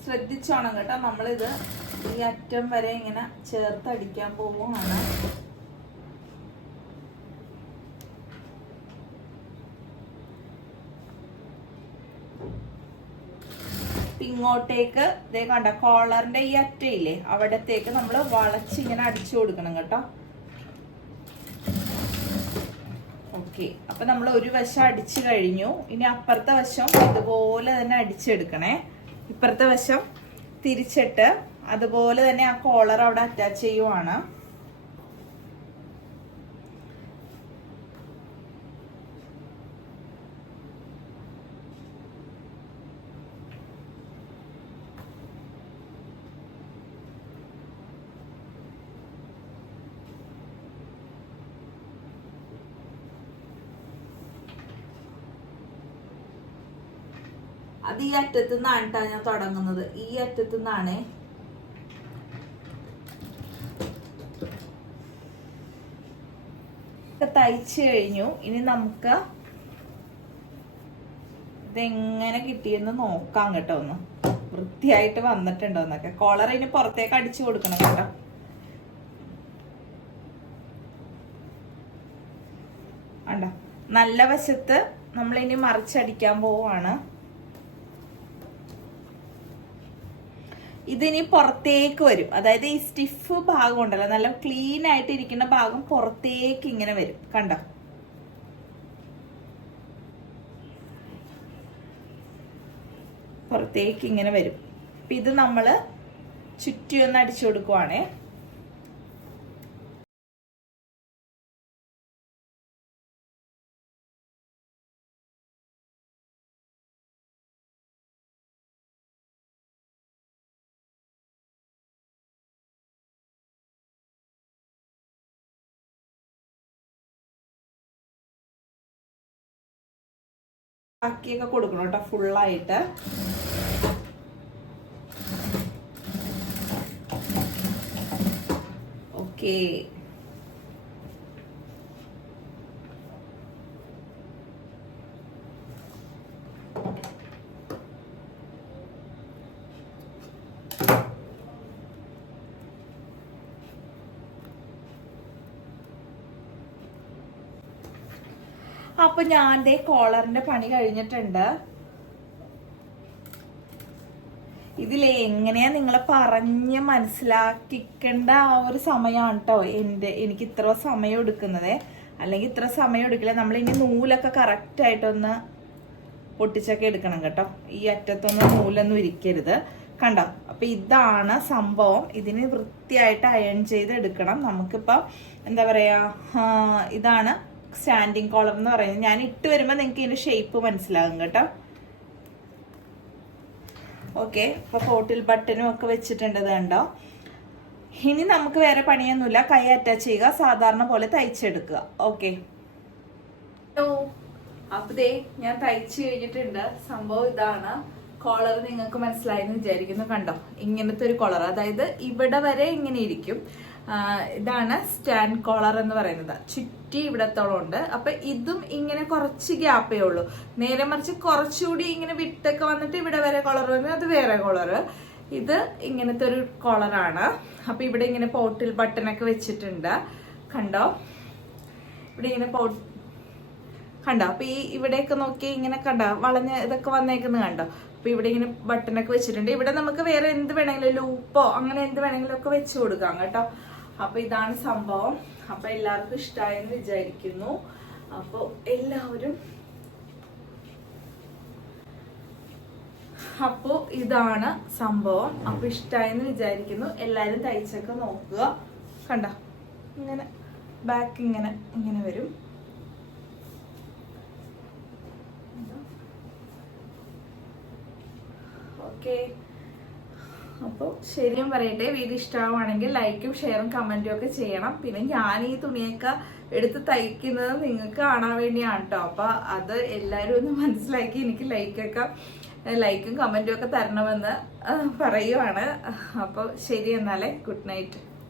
ശ്രദ്ധിച്ചോണം കേട്ടോ, നമ്മളിത് ഈ അറ്റം വരെ ഇങ്ങനെ ചേർത്ത് അടിക്കാൻ പോവുകയാണ്. ഇങ്ങോട്ടേക്ക് ഇതേ കണ്ട കോളറിന്റെ ഈ അറ്റയില്ലേ അവിടത്തേക്ക് നമ്മൾ വളച്ചിങ്ങനെ അടിച്ചു കൊടുക്കണം കേട്ടോ. ഓക്കെ, അപ്പൊ നമ്മൾ ഒരു വശം അടിച്ചു കഴിഞ്ഞു. ഇനി അപ്പുറത്തെ വശം ഇതുപോലെ തന്നെ അടിച്ചെടുക്കണേ. ഇപ്പുറത്തെ വശം തിരിച്ചിട്ട് അതുപോലെ തന്നെ ആ കോളർ അവിടെ അറ്റാച്ച് ചെയ്യുവാണ്. അത് ഈ അറ്റത്തു നിന്നാണ് കേട്ടോ ഞാൻ തുടങ്ങുന്നത്. ഈ അറ്റത്തു നിന്നാണ്. തയ്ച്ചു കഴിഞ്ഞു. ഇനി നമുക്ക് ഇതെങ്ങനെ കിട്ടിയെന്ന് നോക്കാം കേട്ടോ. ഒന്ന് വൃത്തിയായിട്ട് വന്നിട്ടുണ്ടോ എന്നൊക്കെ. കോളർ ഇനി പുറത്തേക്ക് അടിച്ചു കൊടുക്കണം കേട്ടോ. കണ്ടോ, നല്ല വശത്ത് നമ്മളിനി മറിച്ചടിക്കാൻ പോവാണ്. ഇതിനി പുറത്തേക്ക് വരും. അതായത് ഈ സ്റ്റിഫ് ഭാഗം ഉണ്ടല്ലോ, നല്ല ക്ലീൻ ആയിട്ട് ഇരിക്കുന്ന ഭാഗം പുറത്തേക്ക് ഇങ്ങനെ വരും. കണ്ടോ, പുറത്തേക്ക് ഇങ്ങനെ വരും. അപ്പൊ ഇത് നമ്മള് ചുറ്റി ഒന്ന് അടിച്ചു കൊടുക്കുവാണേ. ആക്കിയൊക്കെ കൊടുക്കണം കേട്ടോ ഫുള്ളായിട്ട്. ഓക്കെ, അപ്പൊ ഞാൻ ദേ കോളറിന്റെ പണി കഴിഞ്ഞിട്ടുണ്ട്. ഇതിലെ എങ്ങനെയാ നിങ്ങളെ പറഞ്ഞ് മനസ്സിലാക്കിക്കേണ്ട ആ ഒരു സമയമാണ് കേട്ടോ എനിക്ക് ഇത്ര സമയം എടുക്കുന്നത്. അല്ലെങ്കിൽ ഇത്ര സമയം എടുക്കില്ല. നമ്മൾ ഇനി നൂലൊക്കെ കറക്റ്റ് ആയിട്ടൊന്ന് പൊട്ടിച്ചൊക്കെ എടുക്കണം കേട്ടോ. ഈ അറ്റത്തൊന്നും നൂലൊന്നും ഇരിക്കരുത്. കണ്ടോ, അപ്പൊ ഇതാണ് സംഭവം. ഇതിന് വൃത്തിയായിട്ട് അയൺ ചെയ്ത് എടുക്കണം. നമുക്കിപ്പോ എന്താ പറയാ, ഇതാണ് സ്റ്റാൻഡിങ് കോളർ എന്ന് പറയുന്നത്. ഞാൻ ഇട്ട് വരുമ്പോ നിങ്ങൾക്ക് ഇതിന്റെ ഷേപ്പ് മനസ്സിലാകും കേട്ടോ. ഓക്കെ, അപ്പൊ പോട്ടിൽ ബട്ടനും ഒക്കെ വെച്ചിട്ടുണ്ട് കണ്ടോ. ഇനി നമുക്ക് വേറെ പണിയൊന്നുമില്ല. കൈ അറ്റാച്ച് ചെയ്യുക, സാധാരണ പോലെ തയ്ച്ചെടുക്കുക. ഓക്കെ, അപ്പതേ ഞാൻ തയ്ച്ചു കഴിഞ്ഞിട്ടുണ്ട്. സംഭവം ഇതാണ്. കോളർ നിങ്ങൾക്ക് മനസ്സിലായെന്ന് വിചാരിക്കുന്നു. കണ്ടോ, ഇങ്ങനത്തെ ഒരു കോളർ, അതായത് ഇവിടെ വരെ ഇങ്ങനെ ഇരിക്കും. ഇതാണ് സ്റ്റാൻഡ് കോളർ എന്ന് പറയുന്നത്. ചുറ്റി ഇവിടത്തോളം ഉണ്ട്. അപ്പൊ ഇതും ഇങ്ങനെ കുറച്ച് ഗ്യാപ്പേ ഉള്ളൂ. നേരെ മറിച്ച് കുറച്ചുകൂടി ഇങ്ങനെ വിട്ടൊക്കെ വന്നിട്ട് ഇവിടെ വരെ കോളർ വന്നു, അത് വേറെ കോളർ. ഇത് ഇങ്ങനത്തെ ഒരു കോളറാണ്. അപ്പൊ ഇവിടെ ഇങ്ങനെ പോട്ടിൽ ബട്ടനൊക്കെ വെച്ചിട്ടുണ്ട്. കണ്ടോ, ഇവിടെ ഇങ്ങനെ കണ്ടോ. അപ്പൊ ഈ ഇവിടെയൊക്കെ നോക്കി ഇങ്ങനെ കണ്ടോ, വളഞ്ഞ് ഇതൊക്കെ വന്നേക്കുന്നത് കണ്ടോ. അപ്പൊ ഇവിടെ ഇങ്ങനെ ബട്ടനൊക്കെ വെച്ചിട്ടുണ്ട്. ഇവിടെ നമുക്ക് വേറെ എന്ത് വേണമെങ്കിലും ലൂപ്പോ അങ്ങനെ എന്ത് വേണമെങ്കിലും ഒക്കെ വെച്ച് കൊടുക്കാം കേട്ടോ. അപ്പൊ ഇതാണ് സംഭവം. അപ്പൊ എല്ലാവർക്കും ഇഷ്ടമായെന്ന് വിചാരിക്കുന്നു. അപ്പൊ എല്ലാവരും അപ്പൊ ഇതാണ് സംഭവം. അപ്പൊ ഇഷ്ടമായെന്ന് വിചാരിക്കുന്നു. എല്ലാരും തയ്ച്ചൊക്കെ നോക്കുക. കണ്ട, ഇങ്ങനെ ബാക്ക് ഇങ്ങനെ ഇങ്ങനെ വരും. ഓക്കെ, അപ്പോൾ ശരിയും പറയട്ടെ, വീഡിയോ ഇഷ്ടമാവുകയാണെങ്കിൽ ലൈക്കും ഷെയറും കമന്റും ഒക്കെ ചെയ്യണം. പിന്നെ ഞാൻ ഈ തുണിയൊക്കെ എടുത്ത് തയ്ക്കുന്നത് നിങ്ങൾക്ക് കാണാൻ വേണ്ടിയാണ് കേട്ടോ. അപ്പൊ അത് എല്ലാവരും ഒന്ന് മനസ്സിലാക്കി എനിക്ക് ലൈക്കും കമന്റും ഒക്കെ തരണമെന്ന് പറയുവാണ്. അപ്പോൾ ശരി, എന്നാലേ ഗുഡ് നൈറ്റ്.